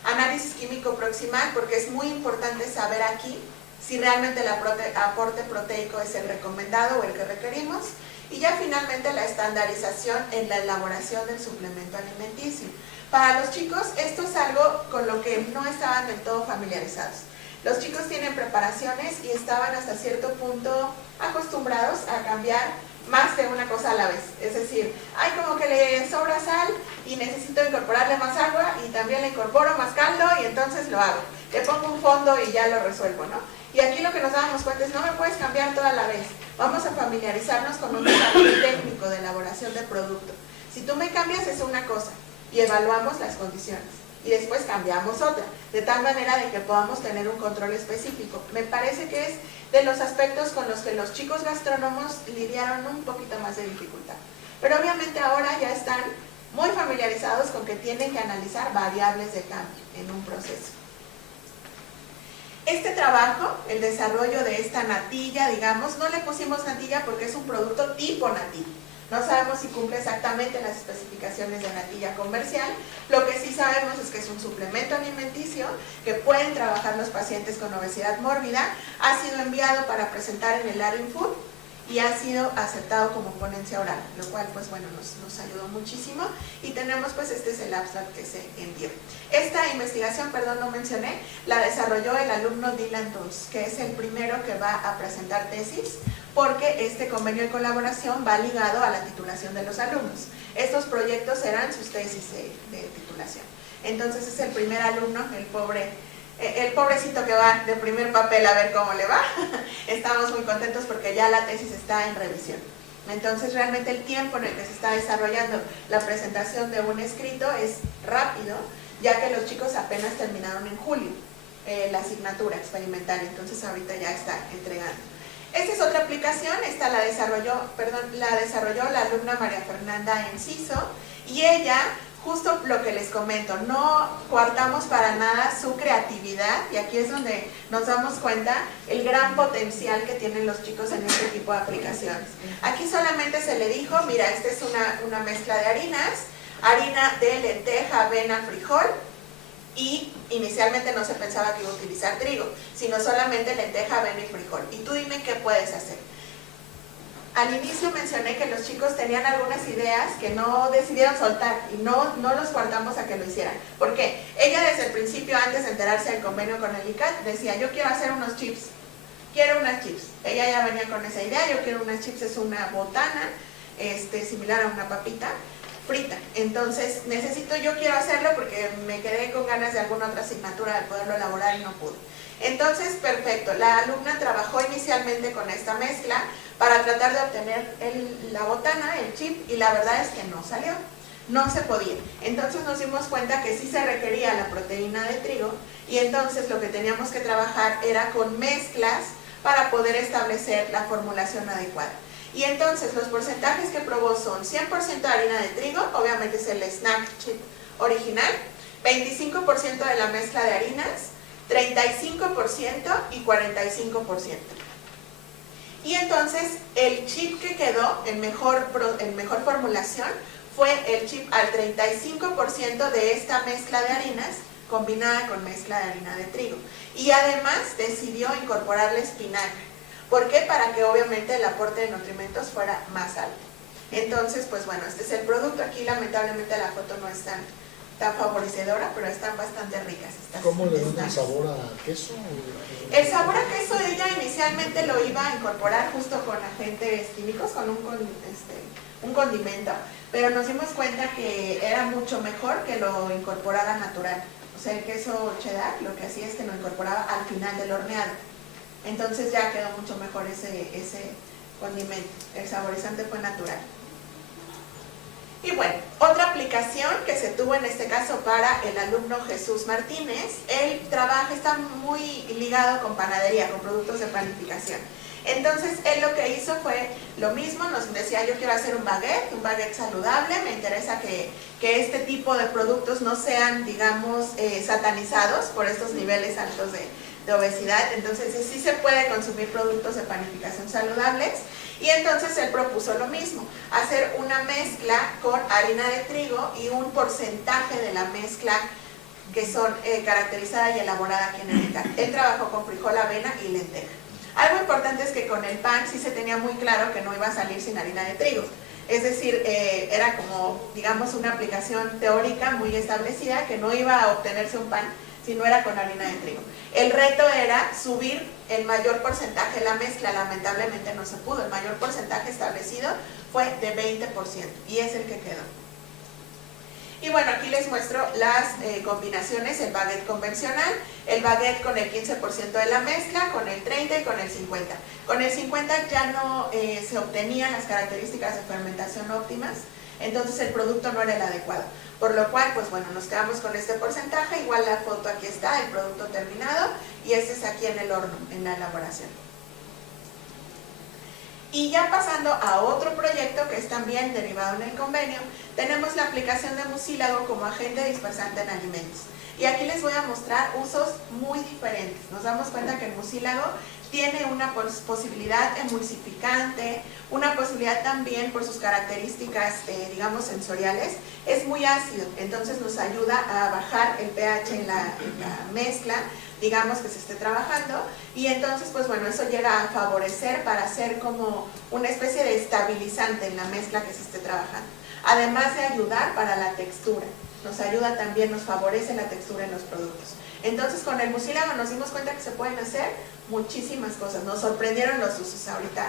Análisis químico proximal, porque es muy importante saber aquí si realmente el aporte proteico es el recomendado o el que requerimos. Y ya finalmente la estandarización en la elaboración del suplemento alimenticio. Para los chicos esto es algo con lo que no estaban del todo familiarizados. Los chicos tienen preparaciones y estaban hasta cierto punto acostumbrados a cambiar más de una cosa a la vez. Es decir, hay como que le sobra sal y necesito incorporarle más agua y también le incorporo más caldo y entonces lo hago. Le pongo un fondo y ya lo resuelvo, ¿no? Y aquí lo que nos dábamos cuenta es no me puedes cambiar toda la vez. Vamos a familiarizarnos con un desarrollo técnico de elaboración de producto. Si tú me cambias es una cosa y evaluamos las condiciones. Y después cambiamos otra, de tal manera de que podamos tener un control específico. Me parece que es de los aspectos con los que los chicos gastrónomos lidiaron un poquito más de dificultad. Pero obviamente ahora ya están muy familiarizados con que tienen que analizar variables de cambio en un proceso. Este trabajo, el desarrollo de esta natilla, digamos, no le pusimos natilla porque es un producto tipo natilla. No sabemos si cumple exactamente las especificaciones de natilla comercial. Lo que sí sabemos es que es un suplemento alimenticio que pueden trabajar los pacientes con obesidad mórbida. Ha sido enviado para presentar en el Latin Food y ha sido aceptado como ponencia oral, lo cual pues bueno nos ayudó muchísimo, y tenemos pues este es el abstract que se envió. Esta investigación, perdón, no mencioné, la desarrolló el alumno Dylan Tunes, que es el primero que va a presentar tesis, porque este convenio de colaboración va ligado a la titulación de los alumnos. Estos proyectos serán sus tesis de titulación. Entonces es el primer alumno, el pobrecito que va de primer papel a ver cómo le va. Estamos muy contentos porque ya la tesis está en revisión. Entonces realmente el tiempo en el que se está desarrollando la presentación de un escrito es rápido, ya que los chicos apenas terminaron en julio la asignatura experimental, entonces ahorita ya está entregando. Esta es otra aplicación, esta la desarrolló la alumna María Fernanda Enciso, y ella, justo lo que les comento, no coartamos para nada su creatividad, y aquí es donde nos damos cuenta el gran potencial que tienen los chicos en este tipo de aplicaciones. Aquí solamente se le dijo, mira, esta es una mezcla de harinas, harina de lenteja, avena, frijol, y inicialmente no se pensaba que iba a utilizar trigo, sino solamente lenteja, avena y frijol. Y tú dime qué puedes hacer. Al inicio mencioné que los chicos tenían algunas ideas que no decidieron soltar y no los guardamos a que lo hicieran. ¿Por qué? Ella desde el principio, antes de enterarse del convenio con el ICAT, decía, yo quiero hacer unos chips, quiero unas chips. Ella ya venía con esa idea, yo quiero unas chips, es una botana, similar a una papita frita. Entonces yo quiero hacerlo porque me quedé con ganas de alguna otra asignatura de poderlo elaborar y no pude. Entonces, perfecto, la alumna trabajó inicialmente con esta mezcla para tratar de obtener la botana, el chip, y la verdad es que no salió, no se podía. Entonces nos dimos cuenta que sí se requería la proteína de trigo, y entonces lo que teníamos que trabajar era con mezclas para poder establecer la formulación adecuada. Y entonces los porcentajes que probó son 100% harina de trigo, obviamente es el snack chip original, 25% de la mezcla de harinas, 35% y 45%. Y entonces el chip que quedó en mejor formulación fue el chip al 35% de esta mezcla de harinas combinada con mezcla de harina de trigo. Y además decidió incorporarle espinaca. ¿Por qué? Para que obviamente el aporte de nutrimentos fuera más alto. Entonces, pues bueno, este es el producto. Aquí lamentablemente la foto no es tan favorecedora, pero están bastante ricas. ¿Cómo le dan el sabor a queso? El sabor a queso ella inicialmente lo iba a incorporar justo con agentes químicos, con un condimento, pero nos dimos cuenta que era mucho mejor que lo incorporara natural. O sea, el queso cheddar lo que hacía es que lo incorporaba al final del horneado. Entonces ya quedó mucho mejor ese condimento. El saborizante fue natural. Y bueno, otra aplicación que se tuvo en este caso para el alumno Jesús Martínez, él está muy ligado con panadería, con productos de panificación. Entonces él lo que hizo fue lo mismo, nos decía yo quiero hacer un baguette saludable, me interesa que este tipo de productos no sean, digamos, satanizados por estos niveles altos de obesidad. Entonces sí se puede consumir productos de panificación saludables. Y entonces él propuso lo mismo, hacer una mezcla con harina de trigo y un porcentaje de la mezcla que son caracterizada y elaborada aquí en el ICAT. Él trabajó con frijol, avena y lenteja. Algo importante es que con el pan sí se tenía muy claro que no iba a salir sin harina de trigo. Es decir, era como, digamos, una aplicación teórica muy establecida, que no iba a obtenerse un pan si no era con harina de trigo. El reto era subir el mayor porcentaje de la mezcla. Lamentablemente no se pudo. El mayor porcentaje establecido fue de 20% y es el que quedó. Y bueno, aquí les muestro las combinaciones, el baguette convencional, el baguette con el 15% de la mezcla, con el 30% y con el 50%. Con el 50% ya no se obtenían las características de fermentación óptimas, entonces el producto no era el adecuado. Por lo cual, pues bueno, nos quedamos con este porcentaje, igual la foto aquí está, el producto terminado, y este es aquí en el horno, en la elaboración. Y ya pasando a otro proyecto que es también derivado en el convenio, tenemos la aplicación de mucílago como agente dispersante en alimentos. Y aquí les voy a mostrar usos muy diferentes. Nos damos cuenta que el mucílago tiene una posibilidad emulsificante, una posibilidad también por sus características, digamos, sensoriales. Es muy ácido, entonces nos ayuda a bajar el pH en la mezcla, digamos, que se esté trabajando, y entonces, pues bueno, eso llega a favorecer para ser como una especie de estabilizante en la mezcla que se esté trabajando. Además de ayudar para la textura, nos ayuda también, nos favorece la textura en los productos. Entonces, con el mucílago nos dimos cuenta que se pueden hacer muchísimas cosas. Nos sorprendieron los usos, ahorita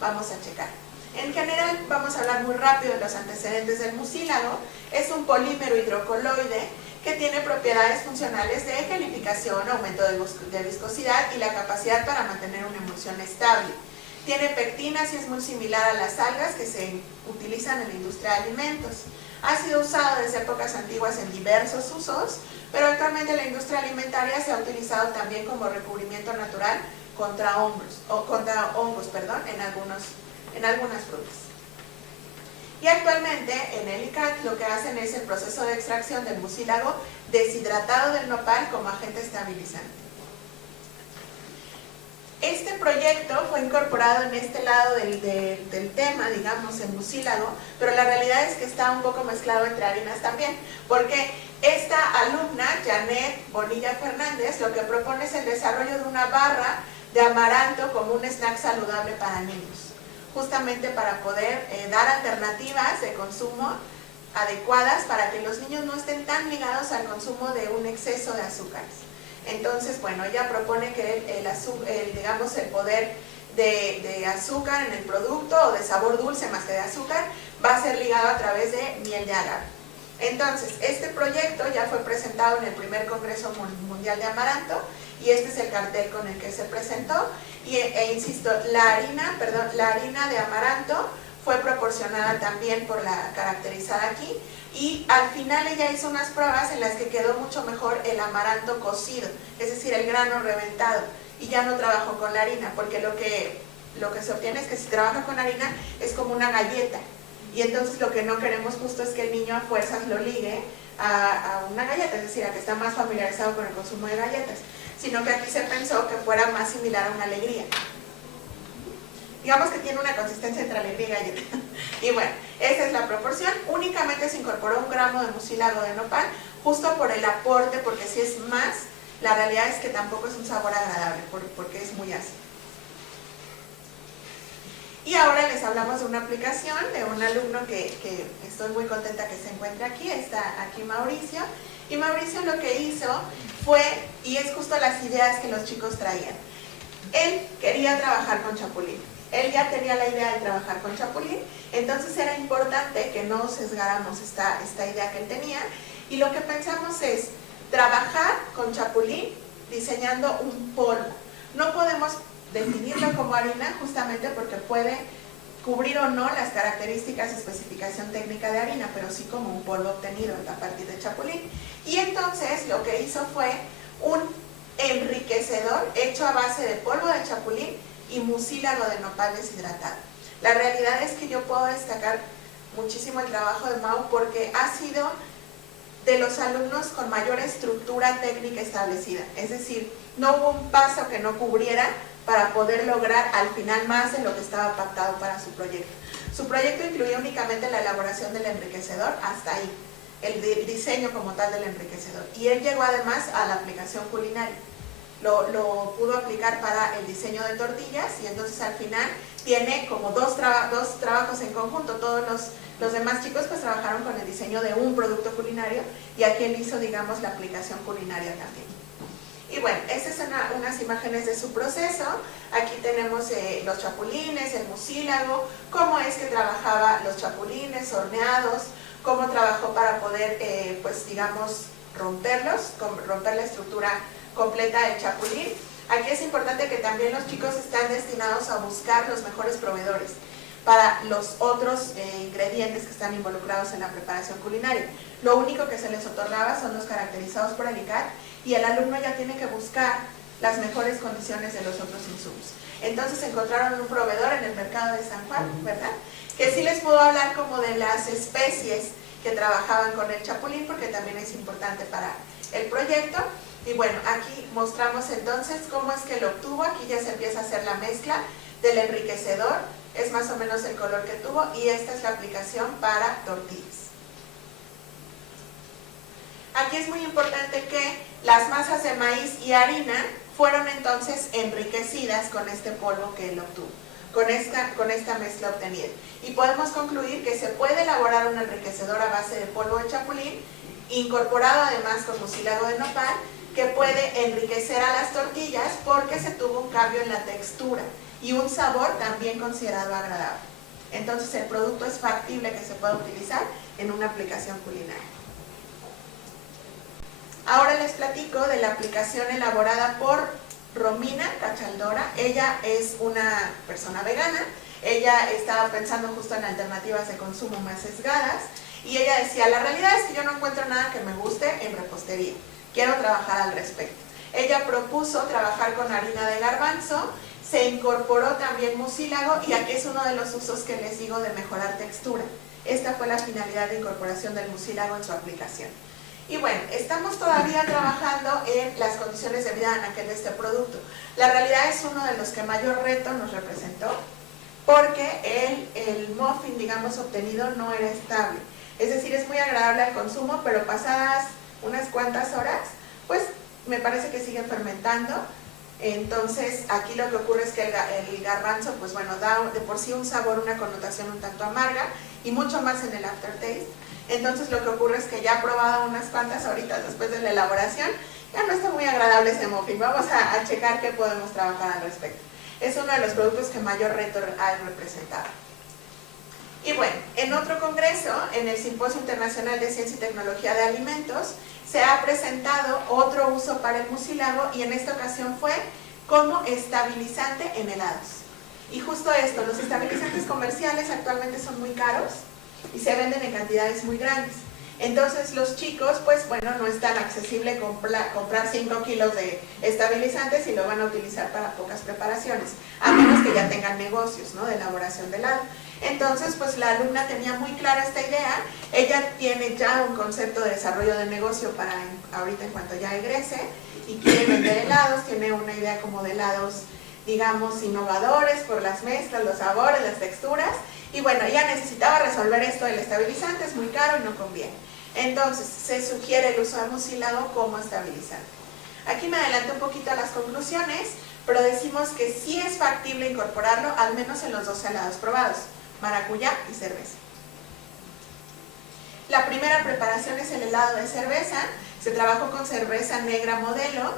vamos a checar. En general, vamos a hablar muy rápido de los antecedentes del mucílago. Es un polímero hidrocoloide que tiene propiedades funcionales de gelificación, aumento de viscosidad y la capacidad para mantener una emulsión estable. Tiene pectinas y es muy similar a las algas que se utilizan en la industria de alimentos. Ha sido usado desde épocas antiguas en diversos usos, pero actualmente la industria alimentaria se ha utilizado también como recubrimiento natural contra hongos, en algunas frutas. Y actualmente en el ICAT lo que hacen es el proceso de extracción del mucílago deshidratado del nopal como agente estabilizante. Este proyecto fue incorporado en este lado del tema, digamos, el mucílago, pero la realidad es que está un poco mezclado entre harinas también, porque esta alumna, Janet Bonilla Fernández, lo que propone es el desarrollo de una barra de amaranto como un snack saludable para niños, justamente para poder dar alternativas de consumo adecuadas para que los niños no estén tan ligados al consumo de un exceso de azúcares. Entonces, bueno, ella propone que el poder de azúcar en el producto o de sabor dulce más que de azúcar va a ser ligado a través de miel de agave. Entonces, este proyecto ya fue presentado en el primer Congreso Mundial de Amaranto y este es el cartel con el que se presentó. Insisto, la harina de amaranto fue proporcionada también por la caracterizada aquí, y al final ella hizo unas pruebas en las que quedó mucho mejor el amaranto cocido, es decir, el grano reventado, y ya no trabajó con la harina, porque lo que se obtiene es que si trabaja con harina es como una galleta, y entonces lo que no queremos justo es que el niño a fuerzas lo ligue a una galleta, es decir, a que está más familiarizado con el consumo de galletas, sino que aquí se pensó que fuera más similar a una alegría. Digamos que tiene una consistencia entre alegría y galleta. Y bueno, esa es la proporción. Únicamente se incorporó 1 gramo de mucílago de nopal, justo por el aporte, porque si es más, la realidad es que tampoco es un sabor agradable, porque es muy ácido. Y ahora les hablamos de una aplicación de un alumno que estoy muy contenta que se encuentre aquí. Está aquí Mauricio. Y Mauricio lo que hizo fue, y es justo las ideas que los chicos traían. Él quería trabajar con chapulín. Él ya tenía la idea de trabajar con chapulín, entonces era importante que no sesgáramos esta idea que él tenía, y lo que pensamos es trabajar con chapulín diseñando un polvo. No podemos definirlo como harina justamente porque puede cubrir o no las características y especificación técnica de harina, pero sí como un polvo obtenido a partir de chapulín. Y entonces lo que hizo fue un enriquecedor hecho a base de polvo de chapulín y mucílago de nopal deshidratado. La realidad es que yo puedo destacar muchísimo el trabajo de Mau porque ha sido de los alumnos con mayor estructura técnica establecida, es decir, no hubo un paso que no cubriera para poder lograr al final más de lo que estaba pactado para su proyecto. Su proyecto incluía únicamente la elaboración del enriquecedor, hasta ahí, el diseño como tal del enriquecedor, y él llegó además a la aplicación culinaria. Lo pudo aplicar para el diseño de tortillas, y entonces al final tiene como dos trabajos en conjunto. Todos los demás chicos pues trabajaron con el diseño de un producto culinario, y aquí él hizo, digamos, la aplicación culinaria también. Y bueno, estas son unas imágenes de su proceso. Aquí tenemos los chapulines, el mucílago, cómo es que trabajaba los chapulines horneados, cómo trabajó para poder, pues digamos, romper la estructura completa del chapulín. Aquí es importante que también los chicos están destinados a buscar los mejores proveedores para los otros ingredientes que están involucrados en la preparación culinaria. Lo único que se les otorgaba son los caracterizados por el ICAT, y el alumno ya tiene que buscar las mejores condiciones de los otros insumos. Entonces encontraron un proveedor en el mercado de San Juan, ¿verdad? Que sí les puedo hablar como de las especies que trabajaban con el chapulín, porque también es importante para el proyecto. Y bueno, aquí mostramos entonces cómo es que lo obtuvo. Aquí ya se empieza a hacer la mezcla del enriquecedor, es más o menos el color que tuvo, y esta es la aplicación para tortillas. Aquí es muy importante que las masas de maíz y harina fueron entonces enriquecidas con este polvo que él obtuvo, con esta mezcla obtenida. Y podemos concluir que se puede elaborar un enriquecedor a base de polvo de chapulín, incorporado además con mucílago de nopal, que puede enriquecer a las tortillas porque se tuvo un cambio en la textura y un sabor también considerado agradable. Entonces el producto es factible que se pueda utilizar en una aplicación culinaria. Ahora les platico de la aplicación elaborada por Romina Cachaldora. Ella es una persona vegana. Ella estaba pensando justo en alternativas de consumo más sesgadas y ella decía, la realidad es que yo no encuentro nada que me guste en repostería. Quiero trabajar al respecto. Ella propuso trabajar con harina de garbanzo, se incorporó también mucílago y aquí es uno de los usos que les digo de mejorar textura. Esta fue la finalidad de incorporación del mucílago en su aplicación. Y bueno, estamos todavía trabajando en las condiciones de vida anaquel de este producto. La realidad es uno de los que mayor reto nos representó porque el muffin, digamos, obtenido no era estable. Es decir, es muy agradable al consumo, pero pasadas unas cuantas horas, pues me parece que siguen fermentando. Entonces aquí lo que ocurre es que el garbanzo, pues bueno, da de por sí un sabor, una connotación un tanto amarga y mucho más en el aftertaste. Entonces lo que ocurre es que ya he probado unas cuantas horitas después de la elaboración, ya no está muy agradable ese muffin. Vamos a checar qué podemos trabajar al respecto. Es uno de los productos que mayor reto ha representado. Y bueno, en otro congreso, en el Simposio Internacional de Ciencia y Tecnología de Alimentos, se ha presentado otro uso para el mucílago y en esta ocasión fue como estabilizante en helados. Y justo esto, los estabilizantes comerciales actualmente son muy caros y se venden en cantidades muy grandes. Entonces los chicos, pues bueno, no es tan accesible comprar 5 kilos de estabilizantes y lo van a utilizar para pocas preparaciones, a menos que ya tengan negocios, ¿no?, de elaboración de helado. Entonces, pues la alumna tenía muy clara esta idea, ella tiene ya un concepto de desarrollo de negocio para ahorita en cuanto ya egrese y quiere vender helados, tiene una idea como de helados, digamos, innovadores por las mezclas, los sabores, las texturas, y bueno, ella necesitaba resolver esto del estabilizante, es muy caro y no conviene. Entonces, se sugiere el uso de mucílago como estabilizante. Aquí me adelanto un poquito a las conclusiones, pero decimos que sí es factible incorporarlo, al menos en los dos helados probados, maracuyá y cerveza. La primera preparación es el helado de cerveza, se trabajó con cerveza negra modelo,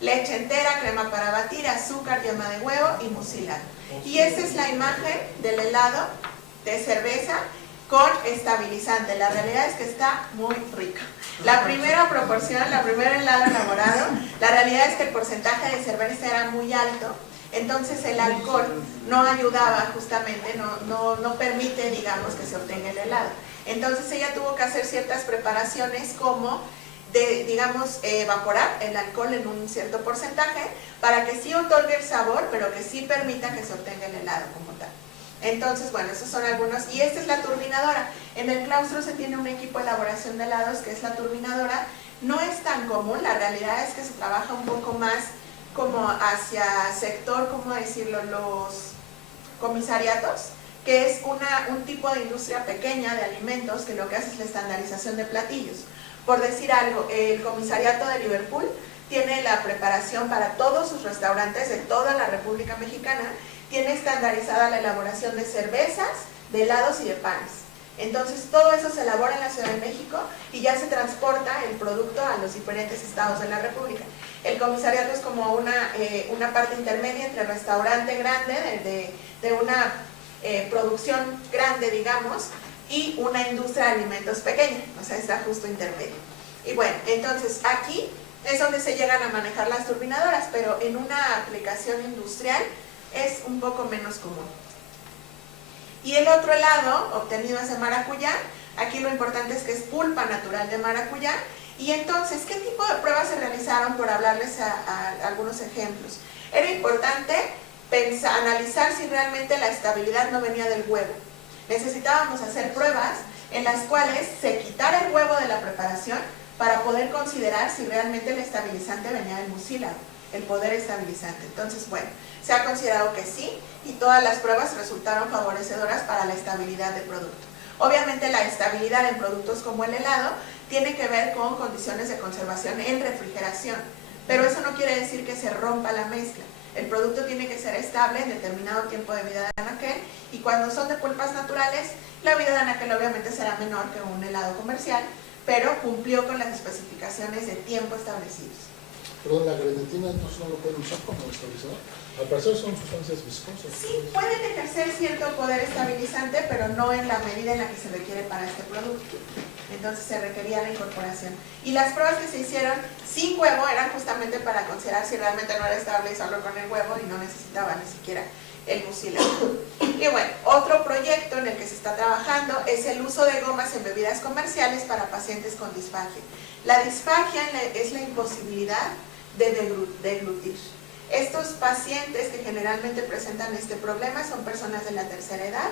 leche entera, crema para batir, azúcar, yema de huevo y mucílago. Y esta es la imagen del helado de cerveza con estabilizante. La realidad es que está muy rico. La primera proporción, la primera helado elaborado, la realidad es que el porcentaje de cerveza era muy alto. Entonces el alcohol no ayudaba justamente, no permite, digamos, que se obtenga el helado. Entonces ella tuvo que hacer ciertas preparaciones como digamos, evaporar el alcohol en un cierto porcentaje para que sí otorgue el sabor, pero que sí permita que se obtenga el helado como tal. Entonces, bueno, esos son algunos. Y esta es la turbinadora. En el claustro se tiene un equipo de elaboración de helados que es la turbinadora. No es tan común, la realidad es que se trabaja un poco más como hacia sector, ¿cómo decirlo?, los comisariatos, que es un tipo de industria pequeña de alimentos que lo que hace es la estandarización de platillos. Por decir algo, el comisariato de Liverpool tiene la preparación para todos sus restaurantes de toda la República Mexicana, tiene estandarizada la elaboración de cervezas, de helados y de panes. Entonces todo eso se elabora en la Ciudad de México y ya se transporta el producto a los diferentes estados de la República. El comisariato es como una parte intermedia entre restaurante grande, de una producción grande, digamos, y una industria de alimentos pequeña, o sea, está justo intermedio. Y bueno, entonces aquí es donde se llegan a manejar las turbinadoras, pero en una aplicación industrial es un poco menos común. Y el otro helado, obtenido es de maracuyá. Aquí lo importante es que es pulpa natural de maracuyá. Y entonces, ¿qué tipo de pruebas se realizaron? Por hablarles a algunos ejemplos. Era importante analizar si realmente la estabilidad no venía del huevo. Necesitábamos hacer pruebas en las cuales se quitara el huevo de la preparación para poder considerar si realmente el estabilizante venía del mucílago, el poder estabilizante. Entonces, bueno, se ha considerado que sí, y todas las pruebas resultaron favorecedoras para la estabilidad del producto. Obviamente la estabilidad en productos como el helado tiene que ver con condiciones de conservación en refrigeración, pero eso no quiere decir que se rompa la mezcla. El producto tiene que ser estable en determinado tiempo de vida de anaquel, y cuando son de pulpas naturales, la vida de anaquel obviamente será menor que un helado comercial, pero cumplió con las especificaciones de tiempo establecidos. Perdón, la grenetina entonces no lo pueden usar como estabilizador. Al parecer son sustancias viscosas. Sí, pueden ejercer cierto poder estabilizante, pero no en la medida en la que se requiere para este producto. Entonces se requería la incorporación. Y las pruebas que se hicieron sin huevo eran justamente para considerar si realmente no era estable solo con el huevo y no necesitaba ni siquiera el mucílago. Y bueno, otro proyecto en el que se está trabajando es el uso de gomas en bebidas comerciales para pacientes con disfagia. La disfagia es la imposibilidad de deglutir. Estos pacientes que generalmente presentan este problema son personas de la tercera edad,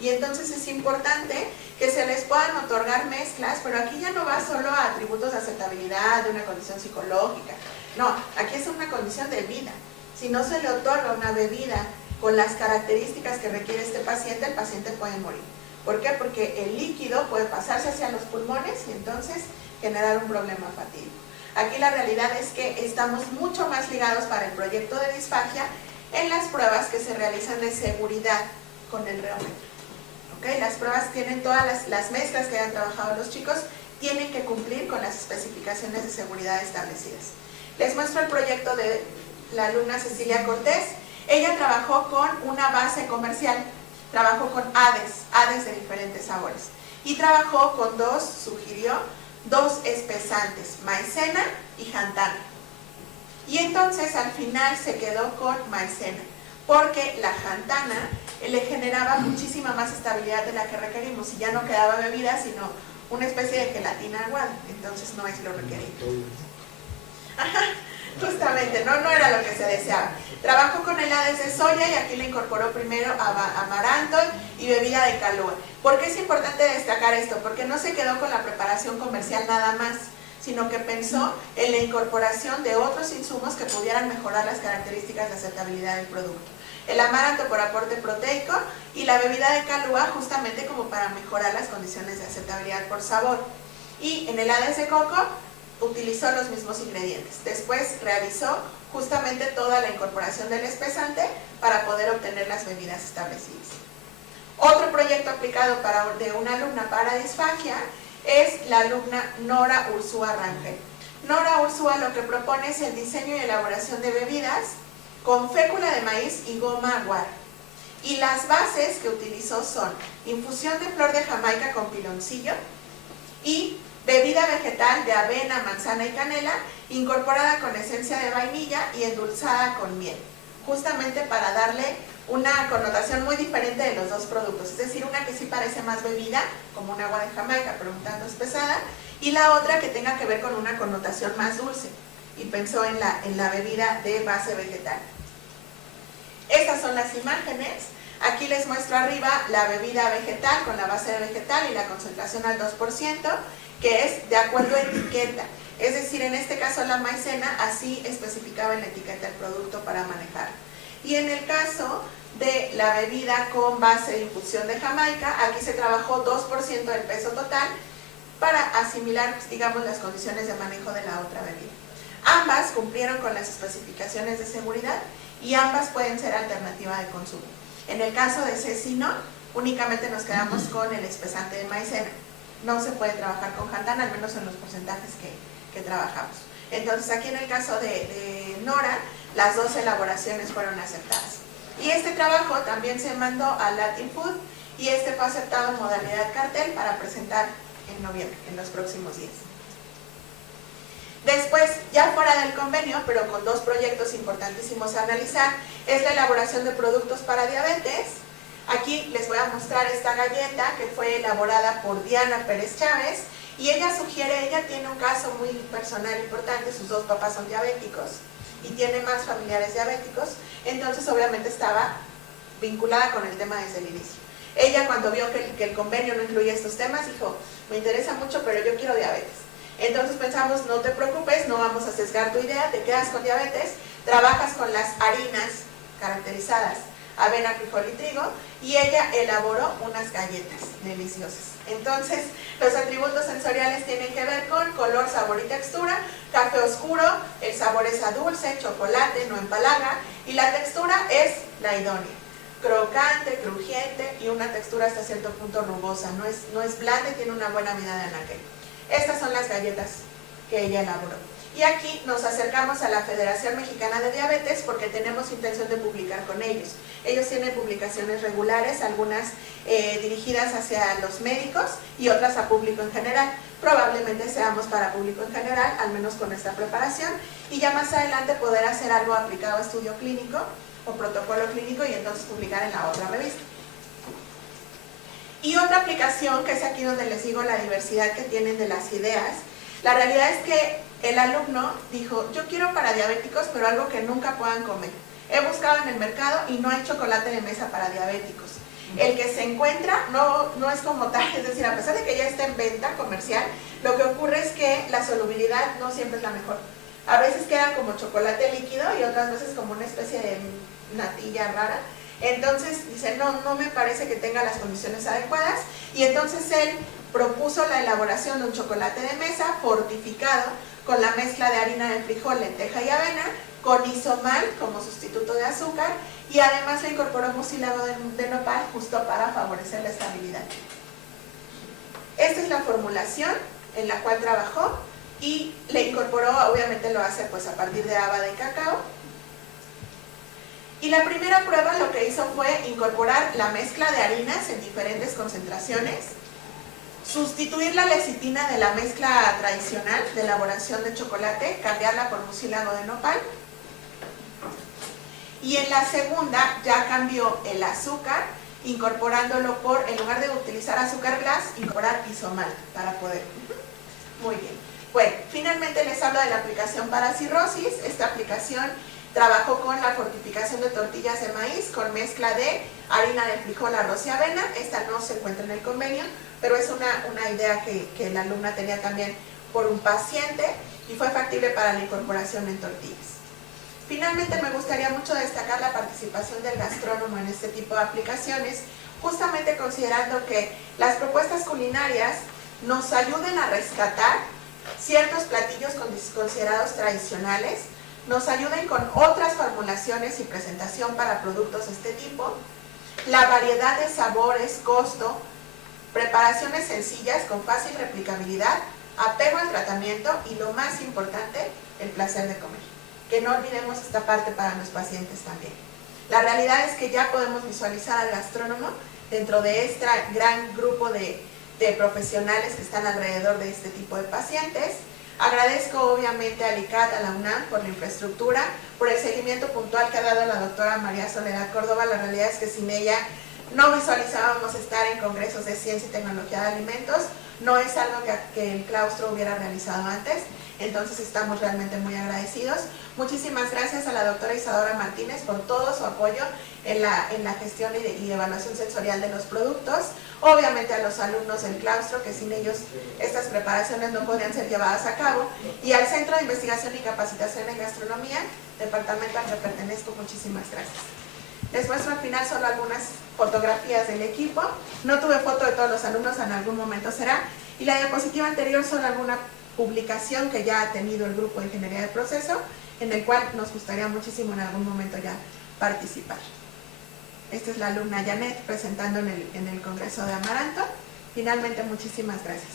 y entonces es importante que se les puedan otorgar mezclas, pero aquí ya no va solo a atributos de aceptabilidad, de una condición psicológica, no, aquí es una condición de vida. Si no se le otorga una bebida con las características que requiere este paciente, el paciente puede morir. ¿Por qué? Porque el líquido puede pasarse hacia los pulmones y entonces generar un problema fatídico. Aquí la realidad es que estamos mucho más ligados para el proyecto de disfagia en las pruebas que se realizan de seguridad con el reómetro. ¿Okay? Las pruebas tienen todas las mezclas que hayan trabajado los chicos, tienen que cumplir con las especificaciones de seguridad establecidas. Les muestro el proyecto de la alumna Cecilia Cortés. Ella trabajó con una base comercial, trabajó con ades de diferentes sabores, y trabajó con sugirió dos espesantes, maicena y jantana. Y entonces al final se quedó con maicena, porque la jantana le generaba muchísima más estabilidad de la que requerimos, y ya no quedaba bebida, sino una especie de gelatina aguada, entonces no es lo requerido. Ajá, justamente, no era lo que se deseaba. Trabajó con helades de soya y aquí le incorporó primero amaranto y bebida de calúa. ¿Por qué es importante destacar esto? Porque no se quedó con la preparación comercial nada más, sino que pensó en la incorporación de otros insumos que pudieran mejorar las características de aceptabilidad del producto. El amaranto por aporte proteico y la bebida de calúa justamente como para mejorar las condiciones de aceptabilidad por sabor. Y en helades de coco utilizó los mismos ingredientes. Después realizó justamente toda la incorporación del espesante para poder obtener las bebidas establecidas. Otro proyecto aplicado de una alumna para disfagia es la alumna Nora Ursúa Rangel. Nora Ursúa lo que propone es el diseño y elaboración de bebidas con fécula de maíz y goma aguar. Y las bases que utilizó son infusión de flor de Jamaica con piloncillo y bebida vegetal de avena, manzana y canela, incorporada con esencia de vainilla y endulzada con miel, justamente para darle una connotación muy diferente de los dos productos, es decir, una que sí parece más bebida, como un agua de Jamaica, pero un tanto espesada, y la otra que tenga que ver con una connotación más dulce, y pensó en la bebida de base vegetal. Estas son las imágenes. Aquí les muestro arriba la bebida vegetal con la base de vegetal y la concentración al 2%, que es de acuerdo a etiqueta. Es decir, en este caso la maicena así especificaba en la etiqueta el producto para manejar. Y en el caso de la bebida con base de infusión de Jamaica, aquí se trabajó 2% del peso total para asimilar, digamos, las condiciones de manejo de la otra bebida. Ambas cumplieron con las especificaciones de seguridad y ambas pueden ser alternativa de consumo. En el caso de Cecino, únicamente nos quedamos con el espesante de maicena. No se puede trabajar con jantana, al menos en los porcentajes que trabajamos. Entonces, aquí en el caso de Nora, las dos elaboraciones fueron aceptadas. Y este trabajo también se mandó a Latin Food y este fue aceptado en modalidad cartel para presentar en noviembre, en los próximos días. Después, ya fuera del convenio, pero con dos proyectos importantísimos a analizar, es la elaboración de productos para diabetes. Aquí les voy a mostrar esta galleta que fue elaborada por Diana Pérez Chávez y ella tiene un caso muy personal importante, sus dos papás son diabéticos y tiene más familiares diabéticos, entonces obviamente estaba vinculada con el tema desde el inicio. Ella cuando vio que el convenio no incluía estos temas dijo, me interesa mucho pero yo quiero diabetes. Entonces pensamos, no te preocupes, no vamos a sesgar tu idea, te quedas con diabetes, trabajas con las harinas caracterizadas, avena, frijol y trigo, y ella elaboró unas galletas deliciosas. Entonces, los atributos sensoriales tienen que ver con color, sabor y textura. Café oscuro, el sabor es a dulce, chocolate, no empalaga, y la textura es la idónea. Crocante, crujiente y una textura hasta cierto punto rugosa. No es blanda y tiene una buena medida de anaquel. Estas son las galletas que ella elaboró. Y aquí nos acercamos a la Federación Mexicana de Diabetes porque tenemos intención de publicar con ellos. Ellos tienen publicaciones regulares, algunas dirigidas hacia los médicos y otras a público en general. Probablemente seamos para público en general, al menos con esta preparación, y ya más adelante poder hacer algo aplicado a estudio clínico o protocolo clínico y entonces publicar en la otra revista. Y otra aplicación, que es aquí donde les digo la diversidad que tienen de las ideas, la realidad es que el alumno dijo, yo quiero para diabéticos, pero algo que nunca puedan comer. He buscado en el mercado y no hay chocolate de mesa para diabéticos. El que se encuentra no es como tal, es decir, a pesar de que ya está en venta comercial, lo que ocurre es que la solubilidad no siempre es la mejor. A veces queda como chocolate líquido y otras veces como una especie de natilla rara. Entonces dice, no me parece que tenga las condiciones adecuadas, y entonces él propuso la elaboración de un chocolate de mesa fortificado con la mezcla de harina de frijol, lenteja y avena, con isomal como sustituto de azúcar, y además le incorporó mucílago de nopal justo para favorecer la estabilidad. Esta es la formulación en la cual trabajó, y le incorporó, obviamente lo hace pues a partir de haba de cacao. Y la primera prueba lo que hizo fue incorporar la mezcla de harinas en diferentes concentraciones, sustituir la lecitina de la mezcla tradicional de elaboración de chocolate, cambiarla por mucílago de nopal. Y en la segunda ya cambió el azúcar, incorporándolo en lugar de utilizar azúcar glass, incorporar isomal para poder. Muy bien. Bueno, finalmente les hablo de la aplicación para cirrosis. Esta aplicación trabajó con la fortificación de tortillas de maíz con mezcla de harina de frijol, arroz y avena. Esta no se encuentra en el convenio, pero es una idea que la alumna tenía también por un paciente y fue factible para la incorporación en tortillas. Finalmente me gustaría mucho destacar la participación del gastrónomo en este tipo de aplicaciones, justamente considerando que las propuestas culinarias nos ayuden a rescatar ciertos platillos considerados tradicionales, nos ayuden con otras formulaciones y presentación para productos de este tipo, la variedad de sabores, costo, preparaciones sencillas con fácil replicabilidad, apego al tratamiento y lo más importante, el placer de comer. Que no olvidemos esta parte para los pacientes también. La realidad es que ya podemos visualizar al gastrónomo dentro de este gran grupo de profesionales que están alrededor de este tipo de pacientes. Agradezco obviamente al ICAT, a la UNAM por la infraestructura, por el seguimiento puntual que ha dado la doctora María Soledad Córdoba. La realidad es que sin ella no visualizábamos estar en congresos de ciencia y tecnología de alimentos. No es algo que el claustro hubiera realizado antes, entonces estamos realmente muy agradecidos. Muchísimas gracias a la doctora Isadora Martínez por todo su apoyo en la gestión y evaluación sensorial de los productos. Obviamente a los alumnos del claustro, que sin ellos estas preparaciones no podrían ser llevadas a cabo. Y al Centro de Investigación y Capacitación en Gastronomía, departamento al que pertenezco, muchísimas gracias. Les muestro al final solo algunas fotografías del equipo. No tuve foto de todos los alumnos, en algún momento será. Y la diapositiva anterior son alguna publicación que ya ha tenido el grupo de Ingeniería del Proceso, en el cual nos gustaría muchísimo en algún momento ya participar. Esta es la alumna Janet presentando en el Congreso de Amaranto. Finalmente, muchísimas gracias.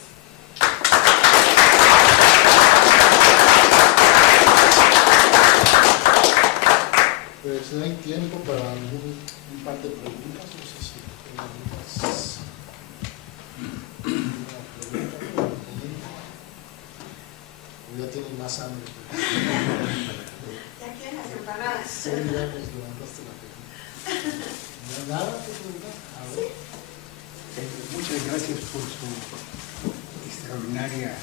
Pues hay tiempo para un par de preguntas. No sé si hay alguna pregunta. O ya tienen más hambre. Ya quieren las empanadas. Sí, ya pues levantaste la pregunta. ¿No hay nada que preguntar? A ver. Muchas gracias por su extraordinaria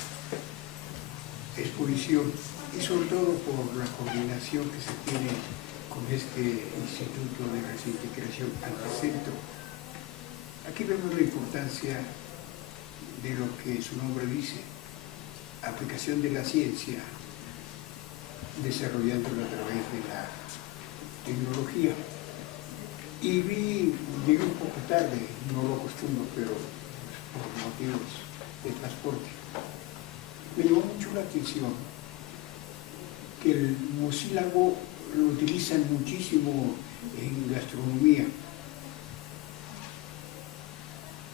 exposición y sobre todo por la coordinación que se tiene con este Instituto de Desintegración Antecentro. Aquí vemos la importancia de lo que su nombre dice, aplicación de la ciencia, desarrollándola a través de la tecnología. Y llegué un poco tarde, no lo acostumbro, pero por motivos de transporte. Me llamó mucho la atención que el mucílago lo utilizan muchísimo en gastronomía.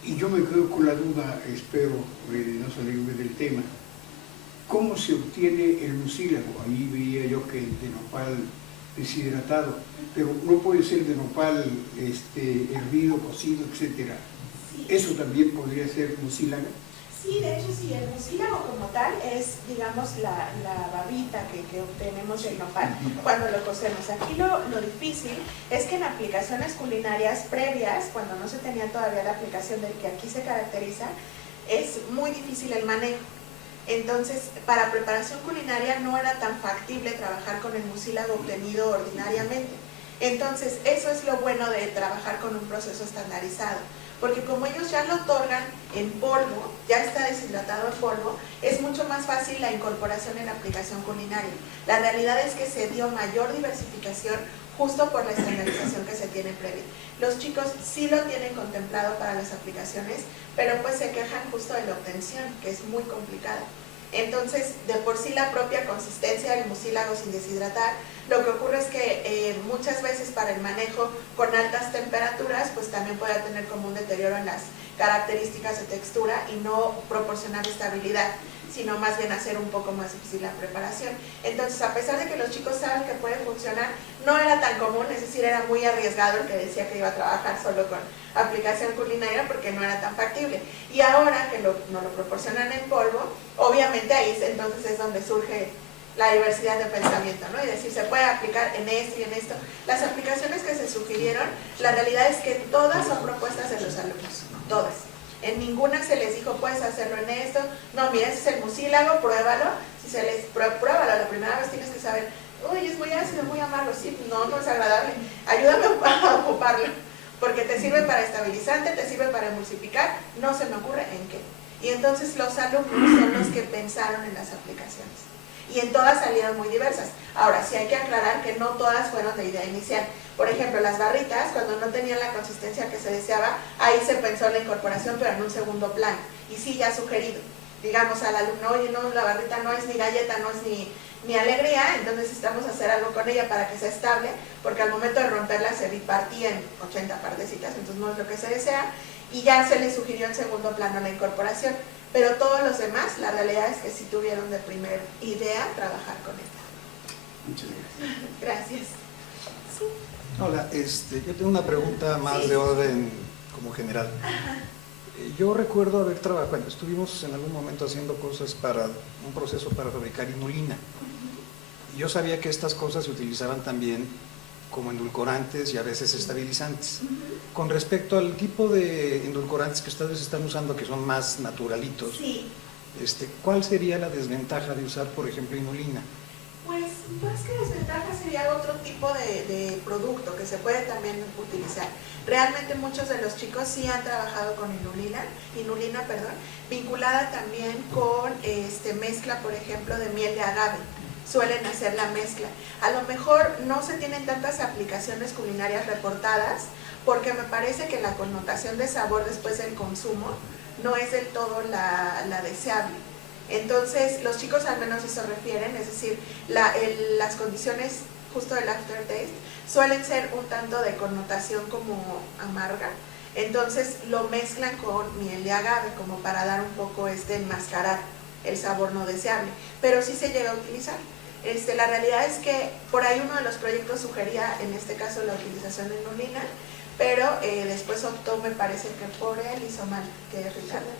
Y yo me quedo con la duda, espero no salirme del tema, ¿cómo se obtiene el mucílago? Ahí veía yo que de nopal deshidratado, pero no puede ser de nopal hervido, cocido, etc. Sí. ¿Eso también podría ser mucílago? Sí, de hecho sí, el mucílago como tal es, digamos, la babita que obtenemos del nopal cuando lo cocemos. Aquí lo difícil es que en aplicaciones culinarias previas, cuando no se tenía todavía la aplicación del que aquí se caracteriza, es muy difícil el manejo. Entonces, para preparación culinaria no era tan factible trabajar con el mucílago obtenido ordinariamente. Entonces, eso es lo bueno de trabajar con un proceso estandarizado, porque como ellos ya lo otorgan en polvo, ya está deshidratado en polvo, es mucho más fácil la incorporación en la aplicación culinaria. La realidad es que se dio mayor diversificación justo por la estandarización que se tiene previa. Los chicos sí lo tienen contemplado para las aplicaciones, pero pues se quejan justo de la obtención, que es muy complicada. Entonces, de por sí la propia consistencia del mucílago sin deshidratar, lo que ocurre es que muchas veces para el manejo con altas temperaturas, pues también puede tener como un deterioro en las características de textura y no proporcionar estabilidad, sino más bien hacer un poco más difícil la preparación. Entonces, a pesar de que los chicos saben que puede funcionar, no era tan común, es decir, era muy arriesgado el que decía que iba a trabajar solo con aplicación culinaria porque no era tan factible. Y ahora que nos lo proporcionan en polvo, obviamente ahí entonces es donde surge la diversidad de pensamiento, ¿no? Y decir, se puede aplicar en esto y en esto. Las aplicaciones que se sugirieron, la realidad es que todas son propuestas de los alumnos, todas. En ninguna se les dijo, puedes hacerlo en esto. No, mira, ese es el mucílago, pruébalo. Si se les pruébalo, la primera vez tienes que saber, uy, es muy ácido, muy amargo. Sí, no es agradable. Ayúdame a ocuparlo, porque te sirve para estabilizante, te sirve para emulsificar, no se me ocurre en qué. Y entonces los alumnos son los que pensaron en las aplicaciones. Y en todas salieron muy diversas. Ahora, sí hay que aclarar que no todas fueron de idea inicial. Por ejemplo, las barritas, cuando no tenían la consistencia que se deseaba, ahí se pensó en la incorporación, pero en un segundo plano. Y sí, ya sugerido. Digamos al alumno, oye, no, la barrita no es ni galleta, no es ni alegría, entonces necesitamos hacer algo con ella para que sea estable, porque al momento de romperla se partía en 80 partecitas, entonces no es lo que se desea, y ya se le sugirió en segundo plano la incorporación. Pero todos los demás, la realidad es que sí tuvieron de primer idea trabajar con esta. Muchas gracias. Gracias. Sí. Hola, yo tengo una pregunta más de orden como general. Yo recuerdo haber trabajado, bueno, estuvimos en algún momento haciendo cosas para un proceso para fabricar inulina. Yo sabía que estas cosas se utilizaban también como endulcorantes y a veces estabilizantes. Con respecto al tipo de endulcorantes que ustedes están usando, que son más naturalitos, Sí. ¿Cuál sería la desventaja de usar, por ejemplo, inulina? Pues más que desventaja sería otro tipo de producto que se puede también utilizar. Realmente muchos de los chicos sí han trabajado con inulina, vinculada también con mezcla, por ejemplo, de miel de agave. Suelen hacer la mezcla. A lo mejor no se tienen tantas aplicaciones culinarias reportadas porque me parece que la connotación de sabor después del consumo no es del todo la deseable. Entonces, los chicos al menos eso refieren, es decir, las condiciones justo del aftertaste suelen ser un tanto de connotación como amarga. Entonces, lo mezclan con miel de agave como para dar un poco enmascarar el sabor no deseable, pero sí se llega a utilizar. La realidad es que por ahí uno de los proyectos sugería, en este caso, la utilización de inulina, pero después optó, me parece que por el isomal, que es Ricardo.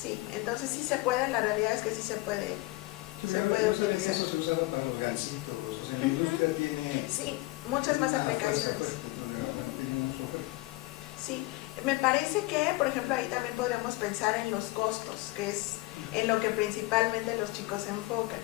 Sí, entonces sí se puede, la realidad es que sí se puede. Yo sabía que eso se usaba para los gansitos, o sea, la industria tiene... Sí, muchas más aplicaciones. Sí, me parece que, por ejemplo, ahí también podríamos pensar en los costos, que es en lo que principalmente los chicos se enfocan.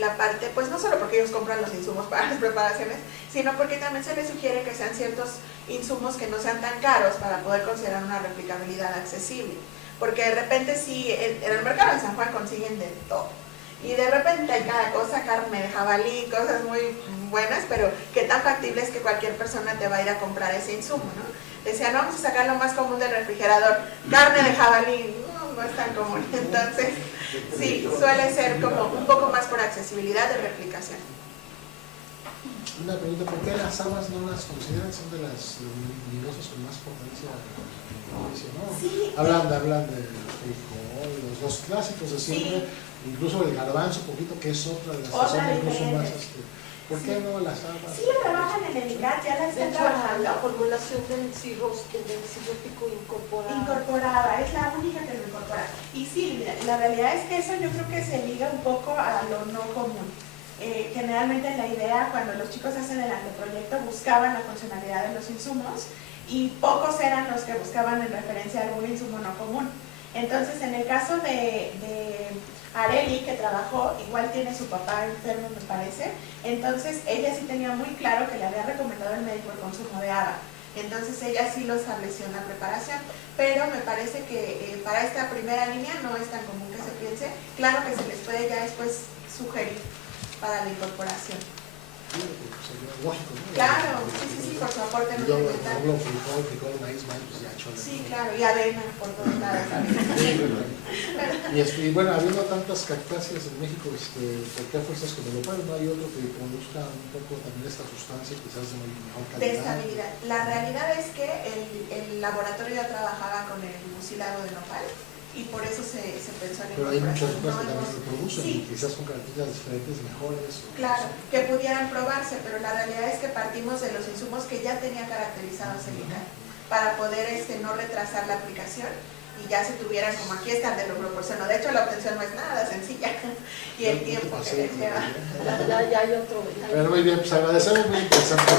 La parte, pues no solo porque ellos compran los insumos para las preparaciones, sino porque también se les sugiere que sean ciertos insumos que no sean tan caros para poder considerar una replicabilidad accesible. porque de repente sí, en el mercado de San Juan consiguen de todo. Y de repente hay cada cosa, carne de jabalí, cosas muy buenas, pero qué tan factible es que cualquier persona te va a ir a comprar ese insumo, ¿no? Decían, vamos a sacar lo más común del refrigerador, carne de jabalí, no es tan común. Entonces, sí, suele ser como un poco más por accesibilidad de replicación. Una pregunta, ¿por qué las habas no las consideran? Son de las leguminosas con más potencia alimenticia, ¿no? Sí. Hablan del frijol, los clásicos de siempre, incluso el garbanzo, poquito, que es otra de las que son incluso más... ¿Por qué no las habas? Sí lo trabajan en el ICAT, ya la De están hecho, trabajando. la formulación del cirrótico incorporada. Incorporada, es la única que lo incorpora. Y sí, la realidad es que eso yo creo que se liga un poco a lo no común. Generalmente la idea, cuando los chicos hacen el anteproyecto, buscaban la funcionalidad de los insumos y pocos eran los que buscaban en referencia a algún insumo no común. Entonces, en el caso de Areli, que trabajó, igual tiene su papá enfermo, me parece, entonces ella sí tenía muy claro que le había recomendado el médico el consumo de haba. Entonces ella sí lo estableció en la preparación, pero me parece que para esta primera línea no es tan común que se piense. Claro que se les puede ya después sugerir para la incorporación. Sería lógico, ¿no? Claro, sí, por su aporte Yo nutrimental. hablo frijol, maíz, pues ya chole. Sí, claro, y avena por todos lados. Y bueno, habiendo tantas cactáceas en México, ¿por qué fuerzas con el nopal no hay otro que produzca un poco también esta sustancia, quizás de mejor De calidad? estabilidad. La realidad es que el laboratorio ya trabajaba con el mucilado de nopal y por eso se pensó en Pero hay muchas incorporación. otras que también lo producen, Sí. y quizás con características diferentes, mejores. Claro, que pudieran probarse, pero la realidad es que partimos de los insumos que ya tenía caracterizados el ICAT para poder no retrasar la aplicación y ya se tuvieran como aquí están de lo proporcionado. De hecho, la obtención no es nada sencilla y el tiempo que les lleva. Ya hay otro. Pero muy bien, pues agradecemos, muy interesante.